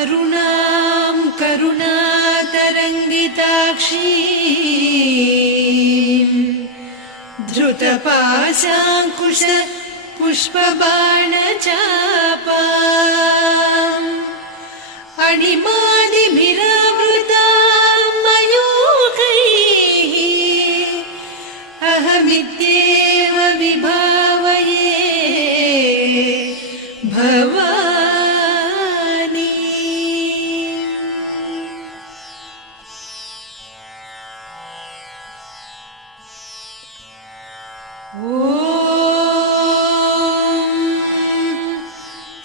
अरुणां करुणातरङ्गिताक्षीं धृतपाशाङ्कुश पुष्पबाणचापाम् अणिमादिभिरावृतां मयूखैः अहमित्येव विभावये भवानी।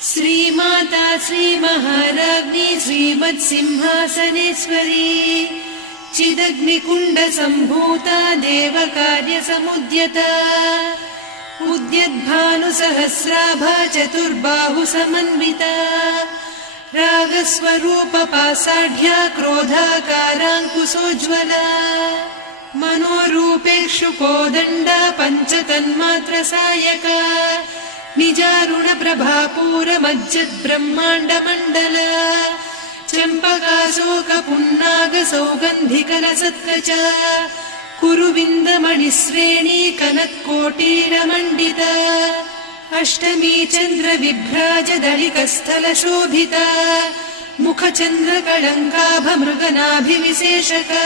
श्रीमाता श्रीमहाराज्ञी श्रीमत्सिंहासनेश्वरी चिदग्निकुण्डसम्भूता देवकार्यसमुद्यता उद्यद्भानुसहस्राभा चतुर्बाहुसमन्विता रागस्वरूपपासाढ्या क्रोधाकाराङ्कुशोज्ज्वला मनोरूपेक्षु कोदण्डा पञ्चतन्मात्रसायका निजारुणप्रभापूरमज्जद्ब्रह्माण्डमण्डल चम्पकाशोकपुन्नागसौगन्धिकलसत्कचा कुरुविन्दमणिश्रेणी कनत्कोटीरमण्डिता अष्टमी चन्द्रविभ्राजदलिकस्थलशोभिता मुखचन्द्रकळङ्काभमृगनाभिविशेषका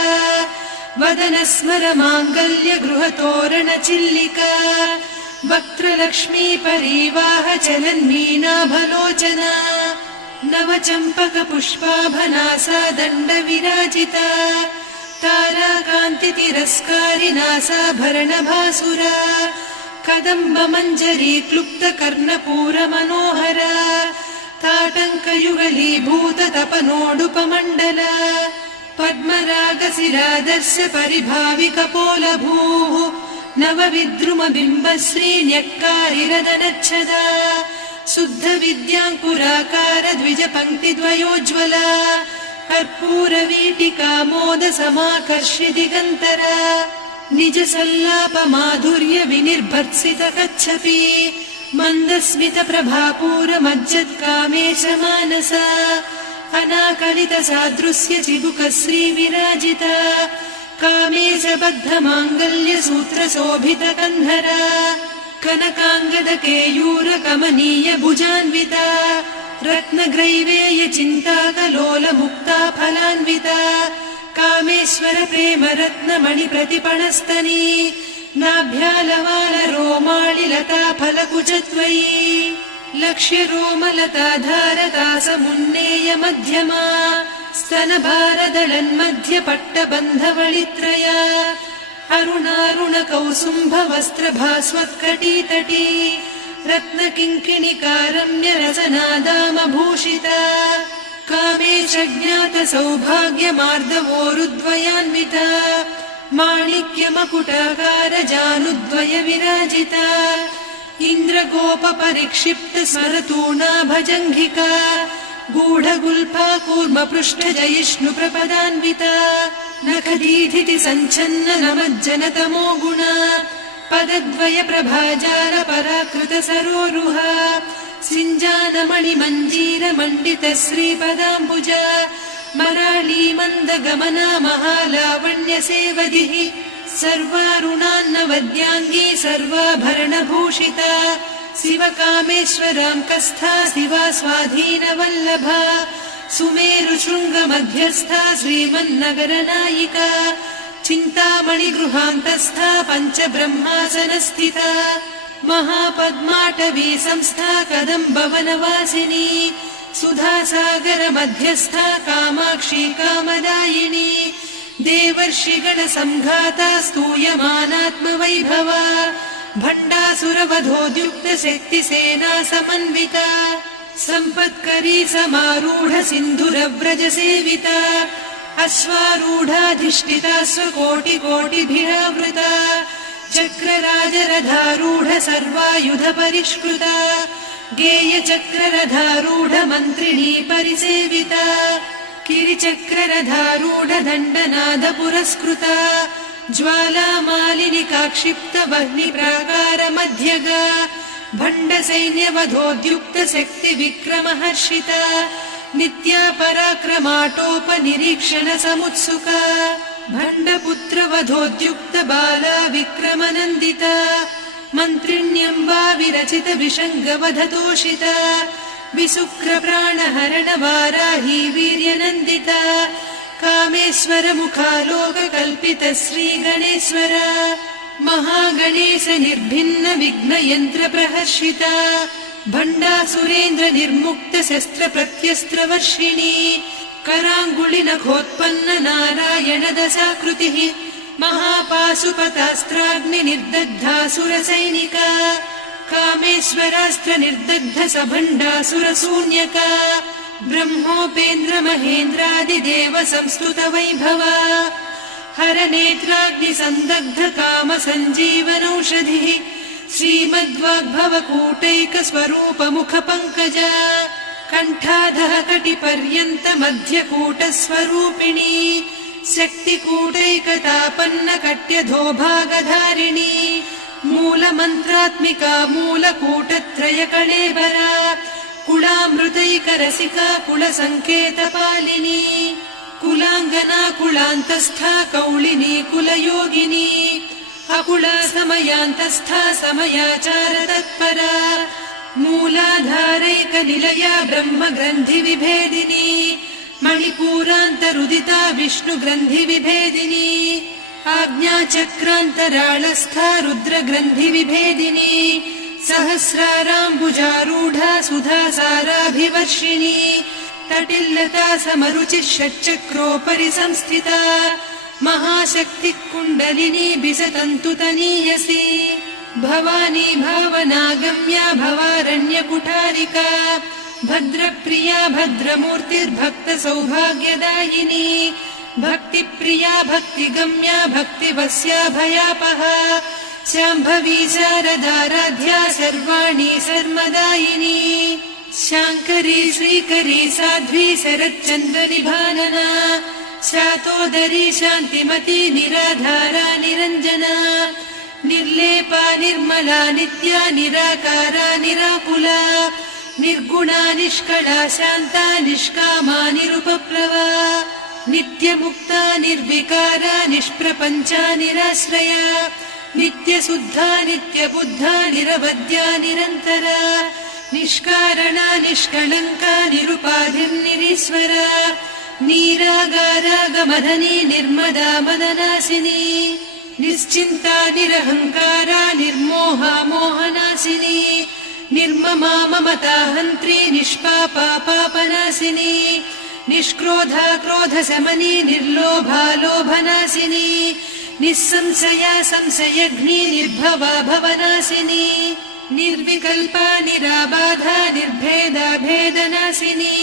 वदनस्मरमाङ्गल्यगृहतोरणचिल्लिका वक्त्रलक्ष्मी परिवाह चलन्मीनाभलोचना नवचम्पकपुष्पाभनासा दण्डविराजिता ताराकान्तितिरस्कारिनासाभरणभासुरा कदम्बमञ्जरी क्लुप्तकर्णपूरमनोहरा ताटङ्कयुगलीभूततपनोडुपमण्डला पद्मरागशिरादर्श परिभाविकपोलभूः नवविद्रुमबिम्बश्रीन्यक्कारिरदनच्छदा शुद्धविद्याङ्कुराकार द्विजपङ्क्तिद्वयोज्ज्वला कर्पूरवीटिकामोदसमाकर्ष्य दिगन्तरा निजसल्लापमाधुर्य विनिर्भर्त्सितकच्छपि मन्दस्मितप्रभापूरमज्जत्कामेशमानसा अनाकलितसादृश्य चिबुकश्रीविराजिता कामेशबद्धमाङ्गल्यसूत्रशोभितकन्धरा कनकाङ्गदकेयूरकमनीय भुजान्विता रत्नग्रैवेयचिन्ताकलोलमुक्ता फलान्विता कामेश्वर प्रेमरत्नमणिप्रतिपणस्तनी नाभ्यालवालरोमालिलता फलकुचत्वयी लक्ष्यरोमलताधारतासमुन्नेय मध्यमा स्तनभारदळन्मध्यपट्टबन्धवळित्रया अरुणारुणकौसुम्भवस्त्रभास्वत्कटीतटी रत्नकिङ्किणिकारम्यरसनादामभूषिता कामेशज्ञातसौभाग्यमार्दवोरुद्वयान्विता माणिक्यमकुटाकारजानुद्वय विराजिता इन्द्रगोपपरिक्षिप्तस्मरतूणाभजङ्घिका गूढगुल्फा कूर्मपृष्ठजयिष्णुप्रपदान्विता नखदीधिति सञ्छन्न नमज्जनतमो गुणा पदद्वयप्रभाजाल पराकृतसरोरुहा सिञ्जानमणिमञ्जीरमण्डितश्रीपदाम्बुजा मराळीमन्दगमना महालावण्यसेवधिः सर्वारुणान्नवद्याङ्गी सर्वाभरणभूषिता शिवकामेश्वरां कस्था शिवा स्वाधीनवल्लभा सुमेरुशृङ्गमध्यस्था श्रीमन्नगरनायिका चिन्तामणिगृहान्तस्था पञ्चब्रह्मासनस्थिता महापद्माटवी संस्था कदम्बवनवासिनी सुधासागरमध्यस्था कामाक्षी कामदायिनी देवर्षिगणसङ्घाता स्तूयमानात्मवैभवा भण्डासुरवधोद्युक्तशक्तिसेना समन्विता सम्पत्करी समारूढ सिन्धुरव्रजसेविता अश्वारूढाधिष्ठिता स्वकोटिकोटिभिरावृता चक्रराजरथारूढ सर्वायुधपरिष्कृता गेयचक्ररथारूढ मन्त्रिणी परिसेविता किरिचक्ररथारूढ दण्डनाद पुरस्कृता ज्वालामालिनिकाक्षिप्त वह्निप्राकारमध्यगा भण्डसैन्यवधोद्युक्त शक्तिविक्रमहर्षिता नित्या पराक्रमाटोपनिरीक्षण समुत्सुका भण्डपुत्र वधोद्युक्त बाला विक्रमनन्दिता मन्त्रिण्यम्बा विरचित विषङ्गवधतोषिता विसुक्र प्राणहरण वाराही वीर्यनन्दिता कामेश्वर मुखालोककल्पित श्रीगणेश्वर महागणेश निर्भिन्न विघ्नयन्त्र प्रहर्षिता भण्डासुरेन्द्र निर्मुक्त शस्त्र प्रत्यस्त्र वर्षिणी कराङ्गुलि नखोत्पन्न नारायण दशाकृतिः महापाशुपतास्त्राग्नि निर्दग्धासुर सैनिका कामेश्वरास्त्र निर्दग्ध सभण्डासुर शून्यका ब्रह्मोपेन्द्र महेन्द्रादिदेव संस्तुत वैभवा हर नेत्राग्नि संदग्ध काम सञ्जीवनौषधिः श्रीमद्वाग्भव कूटैक स्वरूप मुख पङ्कजा कण्ठाधः कटिपर्यन्त मध्यकूट स्वरूपिणी शक्तिकूटैकतापन्न कट्यधो भागधारिणी मूलमन्त्रात्मिका मूलकूटत्रय कळेबरा कुलामृतैकरसिका कुलसङ्केतपालिनी कुलाङ्गना कुलान्तस्था कौलिनी कुलयोगिनी अकुला समयान्तस्था समयाचार तत्परा मूलाधारैकनिलया ब्रह्मग्रन्थि विभेदिनी मणिपूरान्तरुदिता विष्णुग्रन्थि विभेदिनी आज्ञाचक्रान्तराळस्था रुद्रग्रन्थि विभेदिनी सहस्राराम्बुजारूढा सुधासाराभिवर्षिणी तटिल्लता समरुचिः षट्चक्रोपरि संस्थिता महाशक्तिः कुण्डलिनी बिसतन्तुतनीयसी भवानी भावनागम्या भवारण्यकुठारिका भद्रप्रिया भद्रमूर्तिर्भक्त सौभाग्यदायिनी भक्तिप्रिया भक्तिगम्या भक्तिवस्या भयापहा शाम्भवी शारदाराध्या सर्वाणि सर्वदायिनी शाङ्करी श्रीकरी साध्वी शरच्चन्द्रनिभानना शातोदरी शान्तिमती निराधारा निरञ्जना निर्लेपा निर्मला नित्या निराकारा निराकुला निर्गुणा निष्कला शान्ता निष्कामा निरुपप्लवा नित्यमुक्ता निर्विकारा निष्प्रपञ्चा निराश्रया नित्यशुद्धा नित्यबुद्धा निरवद्या निरन्तरा निष्कारणा निष्कलङ्का निरुपाधिर्निरीश्वरा नीरागारागमधनी निर्मदा मदनासिनी निश्चिन्ता निरहङ्कारा निर्मोहा मोहनासिनी निर्ममा ममता हन्त्री निष्पापा पापनासिनी निष्क्रोधा क्रोधशमनी निर्लोभा लोभनासिनी निस्संशया संशयघ्नी निर्भवा भवनासिनी निर्विकल्पा निराबाधा निर्भेदा भेदनासिनी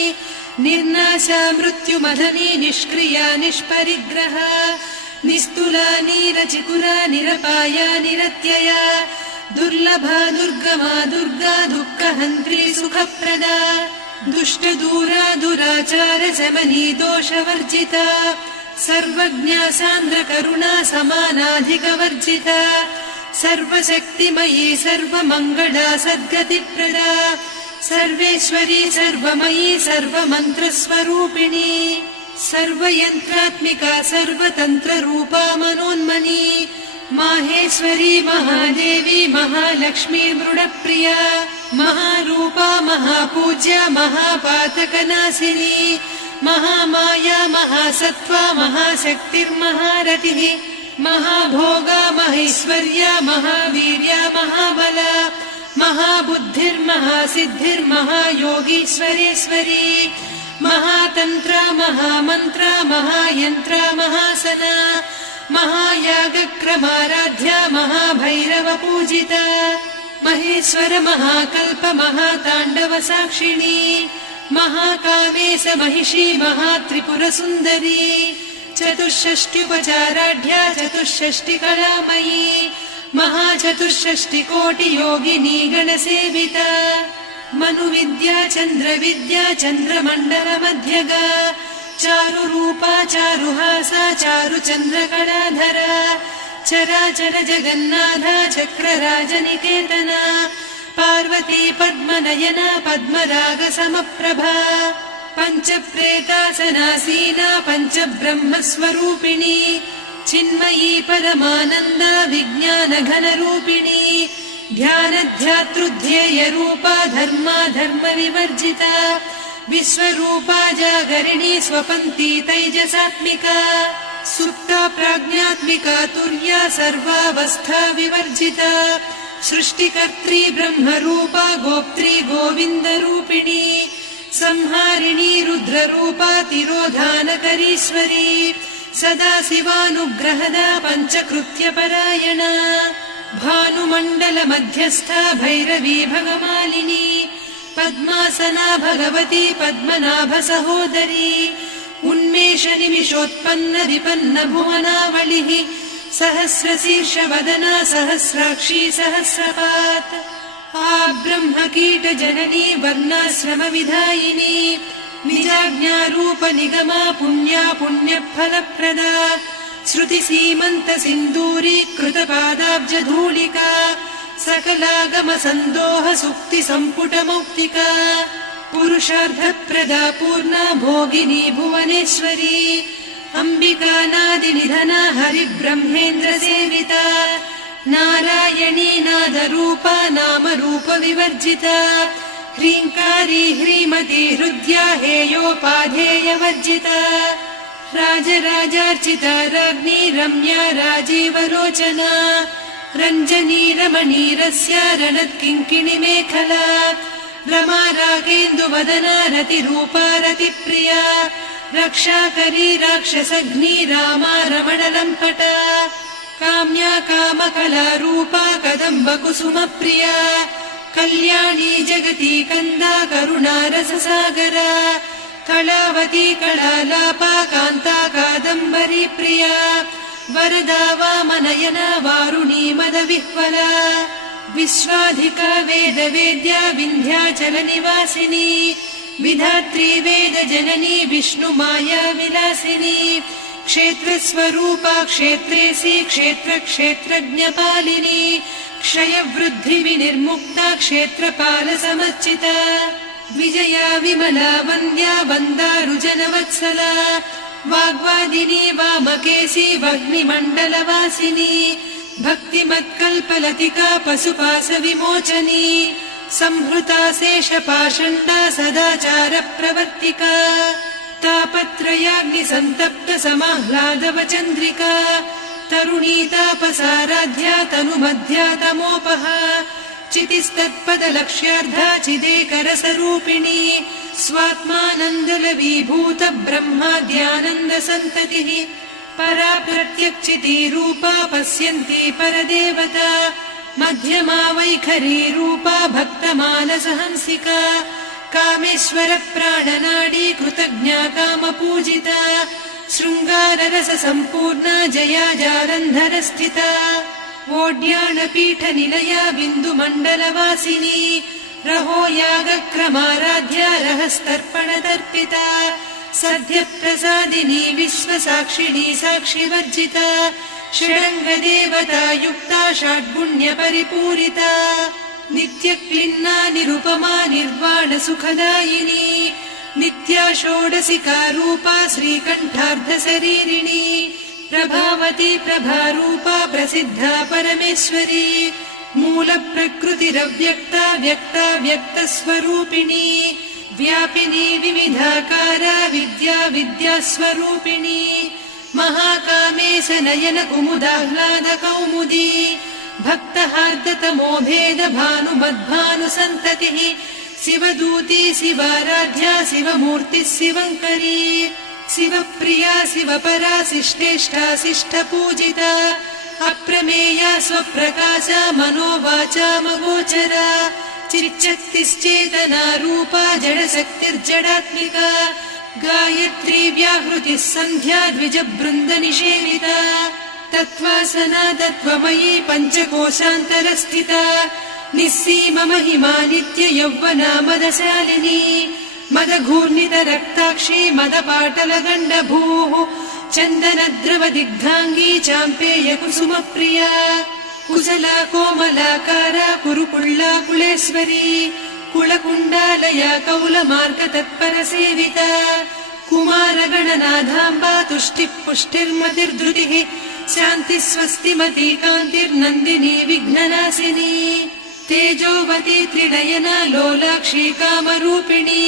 निर्नाशा मृत्युमधनी निष्क्रिया निष्परिग्रहा निस्तुला नीरचिकुरा निरपाया निरत्यया दुर्लभा दुर्गमा दुर्गा दुःखहन्त्री सुखप्रदा दुष्टदूरा दुराचार शमनी दोषवर्जिता सर्वज्ञा सान्द्रकरुणा समानाधिकवर्जिता सर्वशक्तिमयी सर्वमङ्गला सद्गतिप्रदा सर्वेश्वरी सर्वमयी सर्वमन्त्रस्वरूपिणी सर्वयन्त्रात्मिका सर्वतन्त्ररूपा मनोन्मनी माहेश्वरी महादेवी महालक्ष्मी मृडप्रिया महारूपा महापूज्या महापातकनाशिनी महामाया महासत्त्वा महाशक्तिर्महारतिः महाभोगा महेश्वर्या महावीर्या महाबला महाबुद्धिर्महासिद्धिर्महायोगीश्वरेश्वरी महातन्त्रा महामन्त्रा महायन्त्रा महासना महायागक्रमाराध्या महाभैरवपूजिता महेश्वर महाकल्प महाताण्डव साक्षिणी महाकामेश महिषी महात्रिपुरसुन्दरी चतुष्षष्ट्युपचाराढ्या चतुष्षष्टिकलामयी महाचतुष्षष्टिकोटियोगिनी गणसेविता मनुविद्या चन्द्रविद्या चन्द्रमण्डलमध्यगा चारुरूपा चारुहासा चारुचन्द्रकलाधरा चराचर जगन्नाथा चक्रराजनिकेतना पार्वती पद्मनयना पद्मरागसमप्रभा पञ्चप्रेतासनासीना पञ्चब्रह्मस्वरूपिणी चिन्मयी परमानन्दा विज्ञानघनरूपिणी ध्यानध्यातृध्येयरूपा धर्मा धर्मविवर्जिता विश्वरूपा जागरिणी स्वपन्ती तैजसात्मिका सुप्ता प्राज्ञात्मिका तुर्या सर्वावस्था विवर्जिता सृष्टिकर्त्री ब्रह्मरूपा गोप्त्री गोविन्दरूपिणी संहारिणी रुद्ररूपा तिरोधानकरीश्वरी सदा शिवानुग्रहदा पञ्चकृत्यपरायणा भानुमण्डलमध्यस्था भैरवी भगमालिनी पद्मासना भगवती पद्मनाभसहोदरी उन्मेषनिमिषोत्पन्न विपन्न भुवनावलिः सहस्रशीर्षवदना सहस्राक्षी सहस्रपात् ब्रह्मकीटजननी वर्णाश्रमविधायिनी निजाज्ञारूपनिगमा पुण्या पुण्यफलप्रदा श्रुतिसीमन्तसिन्दूरीकृतपादाब्जधूलिका सकलागमसन्दोह सुक्तिसम्पुटमौक्तिका पुरुषार्थप्रदा पूर्णा भोगिनी भुवनेश्वरी अम्बिकानादिनिधना हरिब्रह्मेन्द्रसेविता नारायणी नादरूपा नामरूपविवर्जिता ह्रीङ्कारी ह्रीमती हृद्या हेयोपाधेयवर्जिता राजराजार्चिता राज्ञी रम्या राजीवलोचना रञ्जनी रमणीरस्या रणत्किङ्किणिमेखला रमा रागेन्दुवदना रतिरूपा रतिप्रिया रक्षाकरी राक्षसघ्नी रामा रमणलम्पटा काम्या कामकलारूपा कदम्बकुसुमप्रिया कल्याणी जगती कन्दा करुणारससागरा कलावती कलालापा कान्ता कादम्बरी प्रिया वरदा वामनयना वारुणी मदविह्वला विश्वाधिका वेदवेद्या विन्ध्याचलनिवासिनी विधात्री वेदजननी विष्णुमाया विलासिनी क्षेत्रस्वरूपा क्षेत्रेसी क्षेत्रक्षेत्रज्ञपालिनी क्षयवृद्धिविनिर्मुक्ता क्षेत्रपालसमर्चिता विजया विमला वन्द्या वन्दारुजनवत्सला वाग्वादिनी वामकेशी वह्निमण्डलवासिनी भक्तिमत्कल्पलतिका पशुपाशविमोचनी संहृता शेषपाषण्डा सदाचारप्रवर्तिका तापत्रयाग्निसन्तप्त समाह्लादवचन्द्रिका तरुणी तापसाराध्या तनुमध्या तमोपहा चितिस्तत्पदलक्ष्यार्धा चिदेकरसरूपिणी स्वात्मानन्दलवीभूत ब्रह्माद्यानन्दसन्ततिः परा प्रत्यक्षितीरूपा पश्यन्ती परदेवता मध्यमा वैखरी रूपा भक्तमानसहंसिका कामेश्वर प्राणनाडी कृतज्ञा कामपूजिता शृङ्गाररस सम्पूर्णा जया जालन्धरस्थिता वोड्याणपीठनिलया बिन्दुमण्डलवासिनी रहो यागक्रमाराध्या रहस्तर्पणतर्पिता सद्यप्रसादिनी विश्वसाक्षिणी साक्षिवर्जिता षडङ्गदेवता युक्ता षड्गुण्यपरिपूरिता नित्यक्लिन्ना निरुपमा निर्वाणसुखदायिनी नित्या षोडशिका रूपा श्रीकण्ठार्धशरीरिणी प्रभावती प्रभारूपा प्रसिद्धा परमेश्वरी मूलप्रकृतिरव्यक्ता व्यक्ता व्यक्तस्वरूपिणी व्यापिनी विविधाकारा विद्या विद्यास्वरूपिणी महाकामेश नयन कुमुदाह्लाद कौमुदी भक्तहार्दतमो भेद भानुमद्भानुसन्ततिः शिवदूती शिवाराध्या शिवमूर्तिः शिवङ्करी शिवप्रिया शिवपरा शिष्टेष्टा शिष्टपूजिता अप्रमेया स्वप्रकाशा मनोवाचामगोचरा चिच्चक्तिश्चेतना रूपा जडशक्तिर्जडात्मिका गायत्री व्याहृतिः सन्ध्या द्विजबृन्दनिषेविता तत्त्वासना तत्त्वमयी पञ्चकोशान्तरस्थिता निस्सीम महिमा नित्य यौवना मदशालिनी मदघूर्णितरक्ताक्षी मदपाटलगण्डभूः चन्दनद्रवदिग्धाङ्गी चाम्पेय कुसुमप्रिया कुशला कोमलाकारा कुरुकुळ्ळा कुलेश्वरी कुलकुण्डालया कौलमार्गतत्परसेविता कुमारगणनाथाम्बा तुष्टिः पुष्टिर्मतिर्धृतिः शान्तिः स्वस्तिमती कान्तिर्नन्दिनी विघ्ननाशिनी तेजोवती त्रिनयना लोलाक्षी कामरूपिणी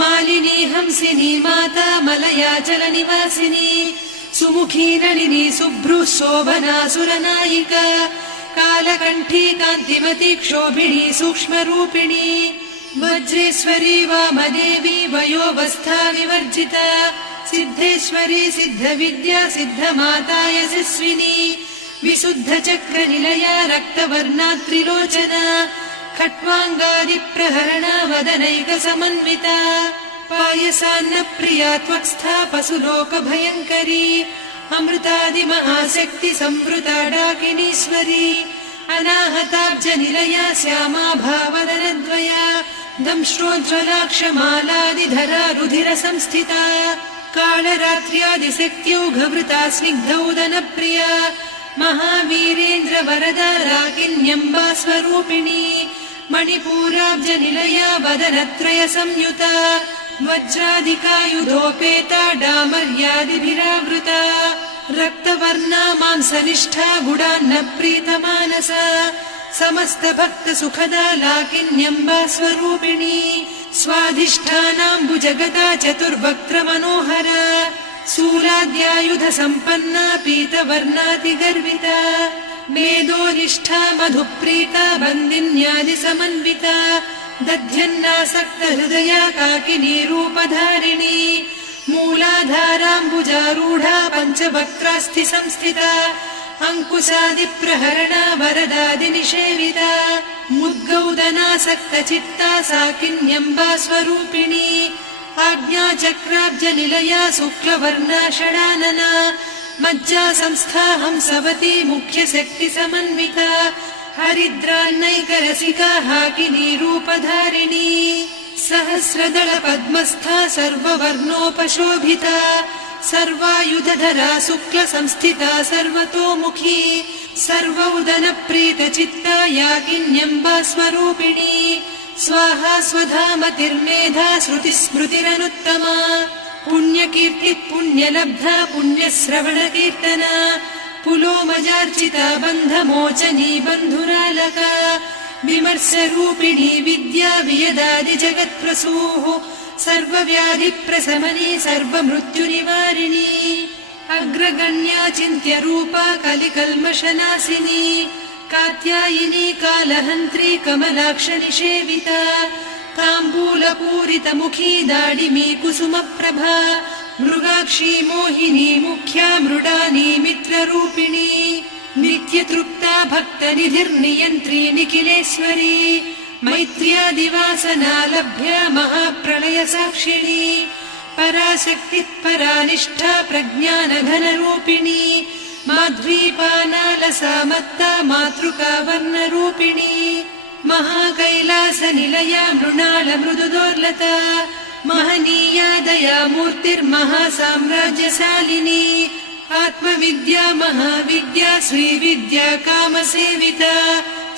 मालिनी हंसिनी माता मलया जलनिवासिनी सुमुखी नलिनी शुभ्रुः शोभना सुरनायिका कालकण्ठी कान्तिमती क्षोभिणी सूक्ष्मरूपिणी वज्रेश्वरी वामदेवी वयोवस्था विवर्जिता सिद्धेश्वरी सिद्धविद्या सिद्धमाता यशस्विनी विशुद्धचक्रनिलया रक्तवर्णा त्रिलोचना खट्वाङ्गादिप्रहरणा वदनैकसमन्विता पायसान्नप्रिया त्वक्स्था पशुलोकभयङ्करी अमृतादिमहाशक्ति संवृता डाकिनीश्वरी अनाहताब्जनिलया श्यामा भावदनद्वया दंष्ट्रोज्ज्वलाक्षमालादिधरा रुधिरसंस्थिता कालरात्र्यादिशक्त्यौघवृता स्निग्धौदनप्रिया महावीरेन्द्रवरदा राकिन्यम्बा स्वरूपिणी मणिपूराब्जनिलया वदनत्रय संयुता वज्रादिकायुधोपेता डामर्यादिभिरावृता रक्तवर्णा मांसनिष्ठा गुडान्नप्रीतमानसा समस्तभक्तसुखदा लाकिन्यम्बा स्वरूपिणी स्वाधिष्ठानाम्बुजगता चतुर्वक्त्रमनोहरा शूलाद्यायुधसम्पन्ना पीतवर्णातिगर्विता मेदोनिष्ठा मधुप्रीता बन्दिन्यादिसमन्विता दध्यन्नासक्तहृदया काकिनी रूपधारिणी मूलाधाराम्बुजारूढा पञ्चवक्त्रास्थिसंस्थिता अङ्कुशादिप्रहरणा वरदादिनिषेविता मुद्गौदनासक्तचित्ता साकिन्यम्बा स्वरूपिणी आज्ञाचक्राब्जनिलया शुक्लवर्णा षडानना मज्जा संस्था हंसवती मुख्यशक्तिसमन्विता हरिद्रान्नैकरसिका हाकिनी रूपधारिणी सहस्रदल पद्मस्था सर्ववर्णोपशोभिता सर्वायुधधरा शुक्लसंस्थिता सर्वतोमुखी सर्वौदनप्रीतचित्ता याकिन्यम्बा स्वरूपिणी स्वाहा स्वधामतिर्मेधा श्रुतिस्मृतिरनुत्तमा पुण्यकीर्तिः पुण्यलब्धा पुण्यश्रवणकीर्तना पुलोमजार्चिता बन्धमोचनी बन्धुरालका विमर्शरूपिणी विद्या वियदादिजगत्प्रसूः सर्वव्याधिप्रशमनी सर्वमृत्युनिवारिणी अग्रगण्या चिन्त्यरूपा कलिकल्मषनाशिनी कात्यायिनी कालहन्त्री कमलाक्षनिषेविता ताम्बूलपूरितमुखी दाडिमी कुसुमप्रभा मृगाक्षी मोहिनी मुख्या मृडानी मित्ररूपिणी नित्यतृप्ता भक्तनिधिर्नियन्त्री निखिलेश्वरी मैत्र्यादिवासना लभ्या महाप्रलयसाक्षिणी पराशक्तिः परानिष्ठा प्रज्ञानघनरूपिणी माध्वीपानालसा मत्ता मातृका वर्णरूपिणी महाकैलासनिलया मृणालमृदुदोर्लता महनीया दया मूर्तिर्महासाम्राज्यशालिनी आत्मविद्या महाविद्या श्रीविद्या कामसेविता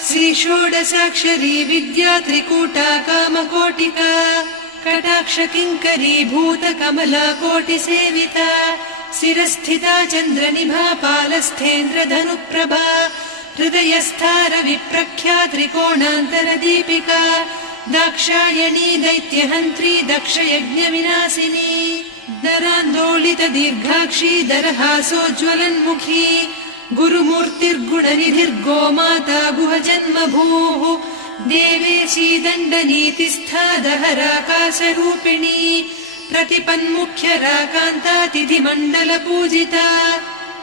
श्रीषोडशाक्षरी विद्या त्रिकूटा कामकोटिका कटाक्षकिङ्करी भूतकमला कोटिसेविता शिरस्थिता चन्द्रनिभा पालस्थेन्द्रधनुप्रभा हृदयस्था रविप्रख्या त्रिकोणान्तरदीपिका दाक्षायणी दैत्यहन्त्री दक्षयज्ञविनाशिनी दरान्दोलित दीर्घाक्षी दरहासोज्ज्वलन्मुखी गुरुमूर्तिर्गुणनिधिर्गोमाता गुहजन्मभूः देवेशी दण्डनीतिस्था दहराकाशरूपिणी प्रतिपन्मुख्यराकान्ता तिथिमण्डलपूजिता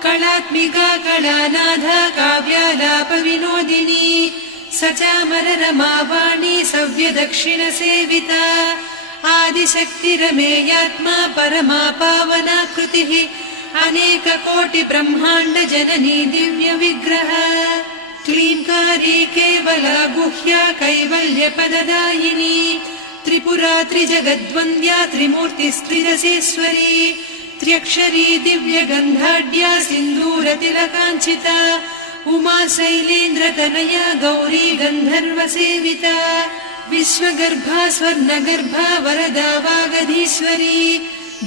कलात्मिका कलानाधा काव्यालापविनोदिनी सचामररमावाणी सव्यदक्षिणसेविता आदिशक्तिरमेयात्मा परमा पावनाकृतिः अनेककोटिब्रह्माण्डजननी दिव्यविग्रह क्लीङ्कारी केवला गुह्या कैवल्यपददायिनी त्रिपुरा त्रिजगद्वन्द्या त्रिमूर्तिस्त्रिदशेश्वरी त्र्यक्षरी दिव्यगन्धाढ्या सिन्दूरतिलकाञ्चिता उमा शैलेन्द्रतनया गौरी गन्धर्वसेविता विश्वगर्भा स्वर्णगर्भा वरदा वागधीश्वरी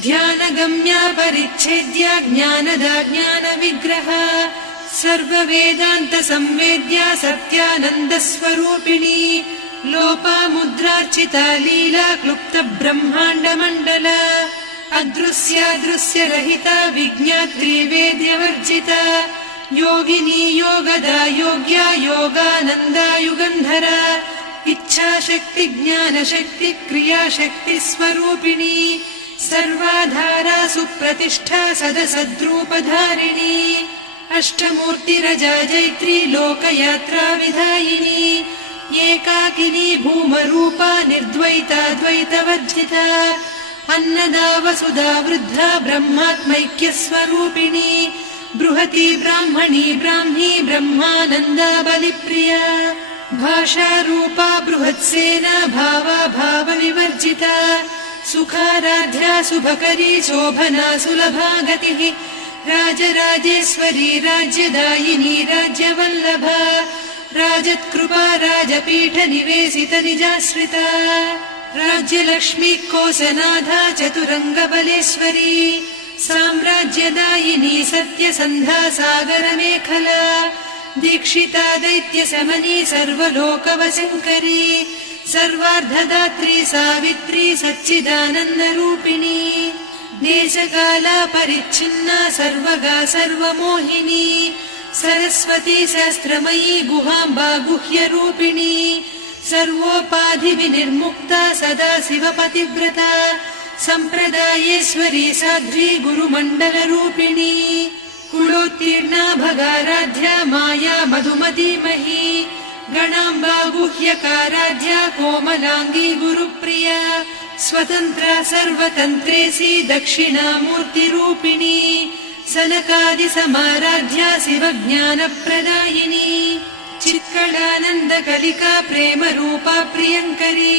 ध्यानगम्या परिच्छेद्या ज्ञानदा ज्ञानविग्रहा सर्ववेदान्त संवेद्या सत्यानन्दस्वरूपिणी लोपामुद्रार्चिता लीला क्लुप्त ब्रह्माण्डमण्डला अदृश्यादृश्यरहिता विज्ञात्री वेद्यवर्जिता योगिनी योगदा योग्या योगानन्दा युगन्धरा इच्छाशक्ति ज्ञानशक्ति क्रियाशक्ति स्वरूपिणी सर्वाधारा सुप्रतिष्ठा सदसद्रूपधारिणी अष्टमूर्तिरजा जैत्री लोकयात्रा विधायिनी एकाकिनी भूमरूपा निर्द्वैता द्वैतवर्जिता अन्नदा वसुधा वृद्धा ब्रह्मात्मैक्यस्वरूपिणी बृहती ब्राह्मणी ब्राह्मी ब्रह्मानन्दा बलिप्रिया भाषारूपा बृहत्सेना भावा भावविवर्जिता सुखाराध्या शुभकरी शोभना सुलभा गतिः राजराजेश्वरी राज्यदायिनी राज्यवल्लभा राजत्कृपा राजपीठ निवेशित निजाश्रिता राज्यलक्ष्मी कोसनाधा चतुरङ्गबलेश्वरी साम्राज्यदायिनी सत्यसन्धा सागरमेखला दीक्षिता दैत्यशमनी सर्वलोकवशङ्करी सर्वार्धदात्री सावित्री सच्चिदानन्दरूपिणी देशकाला परिच्छिन्ना सर्वगा सर्वमोहिनी सरस्वती शास्त्रमयी गुहाम्बा गुह्यरूपिणी सर्वोपाधिविनिर्मुक्ता सदा शिवपतिव्रता सम्प्रदायेश्वरी साध्वी गुरुमण्डलरूपिणी कुलोत्तीर्णा भगाराध्या माया मधुमतीमही गणाम्बा गुह्यकाराध्या कोमलाङ्गी गुरुप्रिया स्वतन्त्रा सर्वतन्त्रेसी दक्षिणामूर्तिरूपिणी सनकादिसमाराध्या शिवज्ञानप्रदायिनी चित्कलानन्दकलिका प्रेमरूपा प्रियङ्करी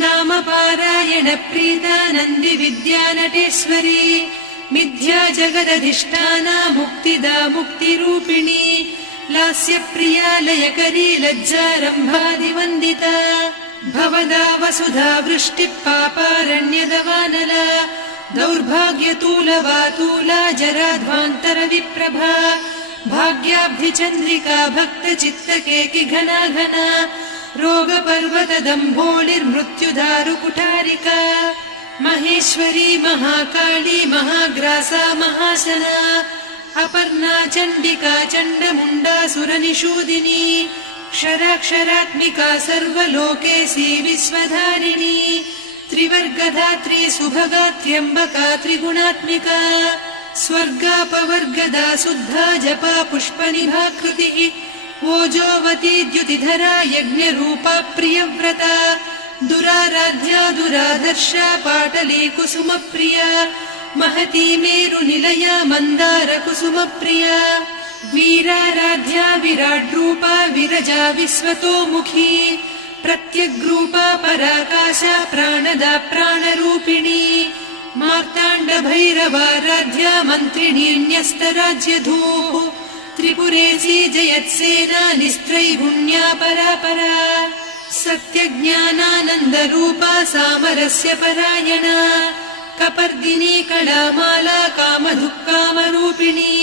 नामपारायण प्रीता नन्दिविद्या नटेश्वरी मिथ्या जगदधिष्ठाना मुक्तिदा मुक्तिरूपिणी लास्यप्रिया लयकरी लज्जारम्भादिवन्दिता भवदा वसुधा वृष्टिः पापारण्यदवानला दौर्भाग्यतूलवातूला जराध्वान्तरविप्रभा भाग्याब्धिचन्द्रिका भक्तचित्तकेकि घना घना रोगपर्वतदम्भोलिर्मृत्युदारुकुठारिका महेश्वरी महाकाली महाग्रासा महाशना अपर्णा चण्डिका चण्डमुण्डा सुरनिषूदिनी क्षराक्षरात्मिका सर्वलोकेशी विश्वधारिणी त्रिवर्गधात्री सुभगा त्र्यम्बका त्रिगुणात्मिका स्वर्गापवर्गदा शुद्धा जपा पुष्पनिभाकृतिः ओजोवती द्युतिधरा यज्ञरूपा प्रियव्रता दुराराध्या दुरादर्शा पाटली कुसुमप्रिया महती मेरुनिलया मन्दार कुसुमप्रिया वीराराध्या विराड्रूपा विरजा विश्वतोमुखी प्रत्यग्रूपा पराकाशा प्राणदा प्राणरूपिणी मार्ताण्डभैरवाराध्या मन्त्रिणीन्यस्तराज्यधूः त्रिपुरेशी जयत्सेना निस्त्रैगुण्या परापरा सत्यज्ञानानन्दरूपा सामरस्य परायणा कपर्दिनी कलामाला कामधुक्कामरूपिणी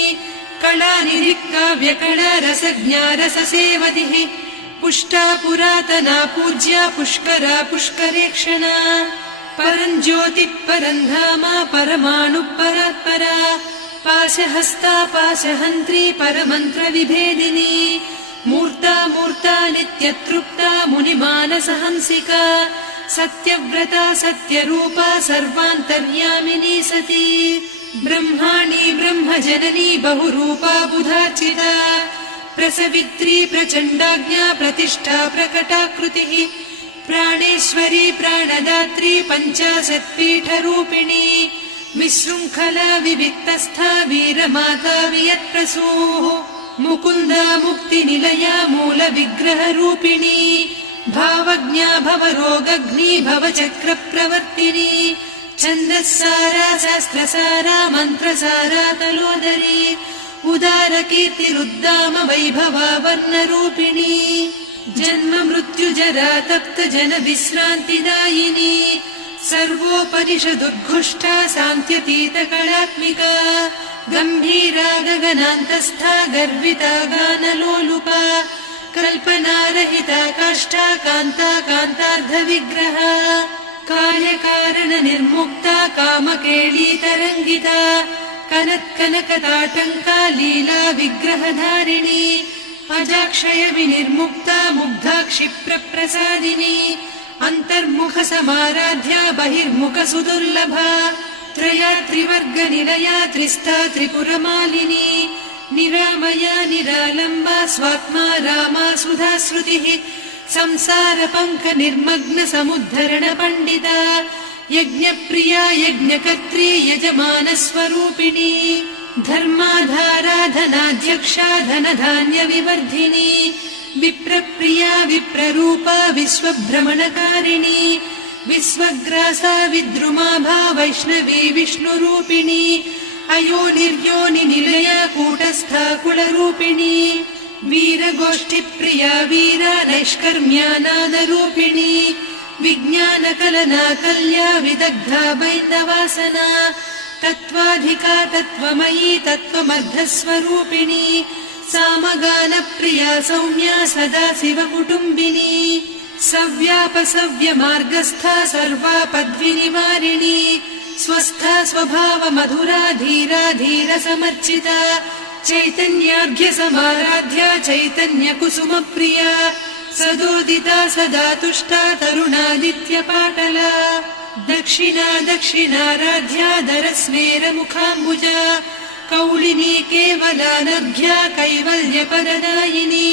कलानिधिक्काव्यकला रसज्ञा रससेवतिः पुष्टा पुरातना पूज्या पुष्करा पुष्करेक्षणा परञ्ज्योतिः परन्धामा परमाणुः परात्परा पाशहस्ता पाशहन्त्री परमन्त्रविभेदिनी मूर्ता मूर्ता नित्यतृप्ता मुनिमानसहंसिका सत्यव्रता सत्यरूपा सर्वान्तर्यामिनी सती ब्रह्माणी ब्रह्मजननी बहुरूपा बुधार्चिता प्रसवित्री प्रचण्डाज्ञा प्रतिष्ठा प्रकटाकृतिः प्राणेश्वरी प्राणदात्री पञ्चाशत्पीठरूपिणी विशृङ्खला विविक्तस्था वीरमाता वियत्प्रसूः मुकुन्दा मुक्तिनिलया मूलविग्रहरूपिणी भावज्ञा भवरोगग्नी भवचक्रप्रवर्तिनी छन्दस्सारा शास्त्रसारा मन्त्रसारा तलोदरी उदारकीर्तिरुद्दाम वैभवा वर्णरूपिणी जन्म मृत्यु जरातप्त जन विश्रान्तिदायिनी सर्वोपनिषदुद्घुष्टा सान्त्यतीत कलात्मिका गम्भीरा गगनान्तस्था गर्विता गानलोलुपा कल्पनारहिता काष्ठा कान्ता कान्तार्धविग्रहा कार्यकारण निर्मुक्ता कामकेळीतरङ्गिता कनत्कनकताटङ्का लीला विग्रहधारिणी अजाक्षय विनिर्मुक्ता मुग्धा क्षिप्रप्रसादिनी अन्तर्मुख समाराध्या बहिर्मुख सुदुर्लभा त्रया त्रिवर्गनिलया त्रिस्था त्रिपुरमालिनी निरामया निरालम्बा स्वात्मा रामा सुधा श्रुतिः संसार पङ्क निर्मग्न समुद्धरण पण्डिता यज्ञप्रिया यज्ञकर्त्री यजमान स्वरूपिणी धर्माधाराधनाध्यक्षा धनधान्य विवर्धिनी विप्रप्रिया विप्ररूपा विश्वभ्रमणकारिणी विश्वग्रासा विद्रुमाभा वैष्णवी विष्णुरूपिणी अयोनिर्योनि निलया कूटस्था कुलरूपिणी वीरगोष्ठिप्रिया वीरा नैष्कर्म्यानादरूपिणी विज्ञानकलना कल्या विदग्धा बैन्दवासना तत्त्वाधिका तत्त्वमयी तत्त्वमर्धस्वरूपिणी सामगानप्रिया सौम्या सदा शिवकुटुम्बिनी सव्यापसव्यमार्गस्था सर्वापद्विनिवारिणी स्वस्था स्वभाव मधुरा धीरा धीर समर्चिता चैतन्यार्घ्य समाराध्या चैतन्य कुसुम प्रिया सदोदिता सदा तुष्टा तरुणादित्य पाटला दक्षिणा दक्षिणाराध्या दरस्मेर मुखाम्बुजा कौलिनी केवलानभ्या कैवल्यपददायिनी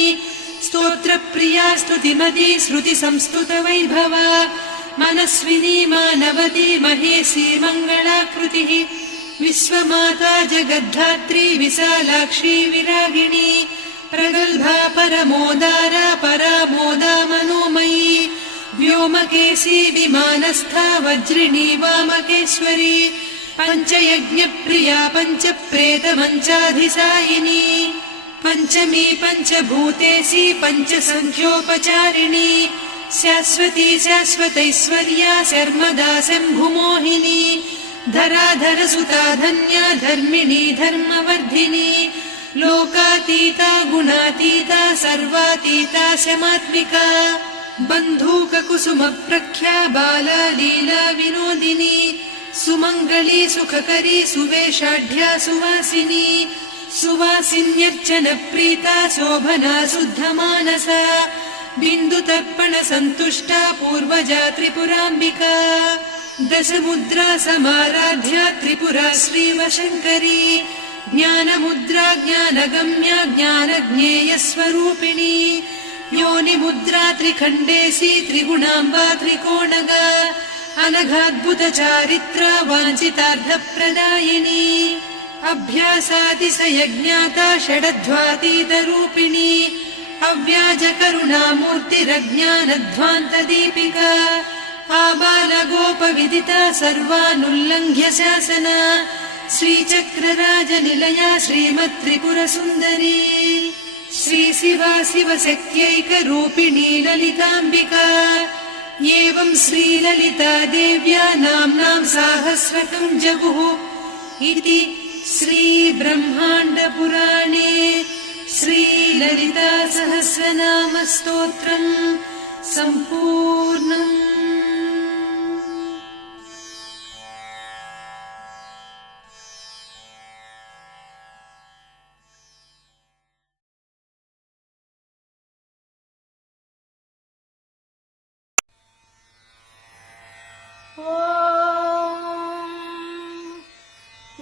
स्तोत्रप्रिया स्तुतिमती श्रुति संस्तुत वैभवा मनस्विनी मानवती महेशी मङ्गलाकृतिः विश्वमाता जगद्धात्री विशालाक्षी विरागिणी प्रगल्भा परमोदारा परामोदा मनोमयी व्योमकेशी विमानस्था वज्रिणी वामकेश्वरी पञ्चयज्ञप्रिया पञ्चप्रेतमञ्चाधिसायिनी पञ्चमी पञ्चभूतेशी पञ्चसङ्ख्योपचारिणी शाश्वती शाश्वतैश्वर्या शर्मदा शम्भुमोहिनी धराधरसुता धन्या धर्मिणी धर्मवर्धिनी लोकातीता गुणातीता सर्वातीता शमात्मिका बन्धूककुसुमप्रख्या बाला लीला विनोदिनी सुमङ्गली सुखकरी सुवेशाढ्या सुवासिनी सुवासिन्यर्चनप्रीता शोभना शुद्धमानसा बिन्दुतर्पण सन्तुष्टा पूर्वजा त्रिपुराम्बिका दशमुद्रा समाराध्या त्रिपुरा श्रीवशङ्करी ज्ञानमुद्रा ज्ञानगम्या ज्ञानज्ञेयस्वरूपिणी योनिमुद्रा त्रिखण्डेशी त्रिगुणाम्बा त्रिकोणगा अनघाद्भुतचारित्रा वाञ्छितार्थप्रदायिनी अभ्यासातिशयज्ञाता षडध्वातीतरूपिणी अव्याजकरुणामूर्तिरज्ञानध्वान्तदीपिका आबालगोपविदिता सर्वानुल्लङ्घ्य शासना श्रीचक्रराजनिलया श्रीमत्त्रिपुरसुन्दरी श्रीशिवा शिवशक्त्यैकरूपिणी ललिताम्बिका एवं श्रीललिता देव्या नाम्नां साहस्रकं जगुः इति श्रीब्रह्माण्डपुराणे श्रीललिता सहस्रनामस्तोत्रम् सम्पूर्णम्।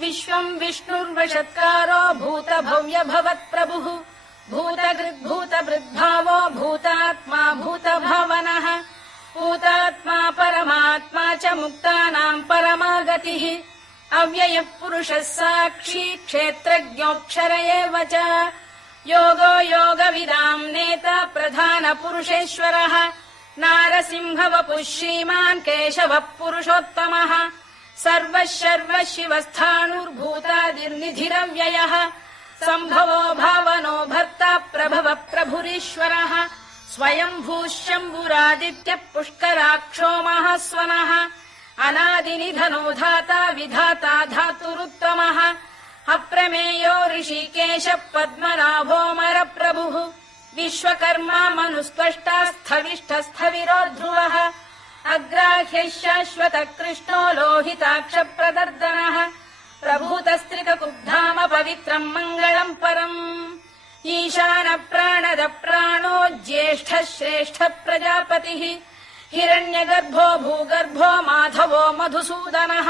विश्वं विष्णुर्वषत्कारो भूत भव्य भवत्प्रभुः भूतकृद्भूतभृद्भावो भूतात्मा भूतभावनः भूतात्मा परमात्मा च मुक्तानां परमागतिः अव्ययः पुरुषः साक्षी क्षेत्रज्ञोऽक्षर एव च योगो योगविदां नेता प्रधानपुरुषेश्वरः नारसिंहवपुः श्रीमान् केशवः पुरुषोत्तमः सर्वः शर्वः शिवस्थाणुर्भूतादिर्निधिरव्ययः सम्भवो भावनो भर्ता प्रभवः प्रभुरीश्वरः स्वयम्भूशम्भुरादित्यः पुष्कराक्षो महास्वनः अनादिनिधनो धाता विधाता धातुरुत्तमः अप्रमेयो ऋषिकेश पद्मनाभोऽमर प्रभुः विश्वकर्मा मनुस्त्वष्टा स्थविष्ठस्थविरो ध्रुवः अग्राह्यः शाश्वत कृष्णो लोहिताक्ष प्रदर्दनः प्रभूतस्त्रिककुब्धाम पवित्रम् मङ्गलम् परम् ईशान प्राणद प्राणो ज्येष्ठः श्रेष्ठ प्रजापतिः हिरण्यगर्भो भूगर्भो माधवो मधुसूदनः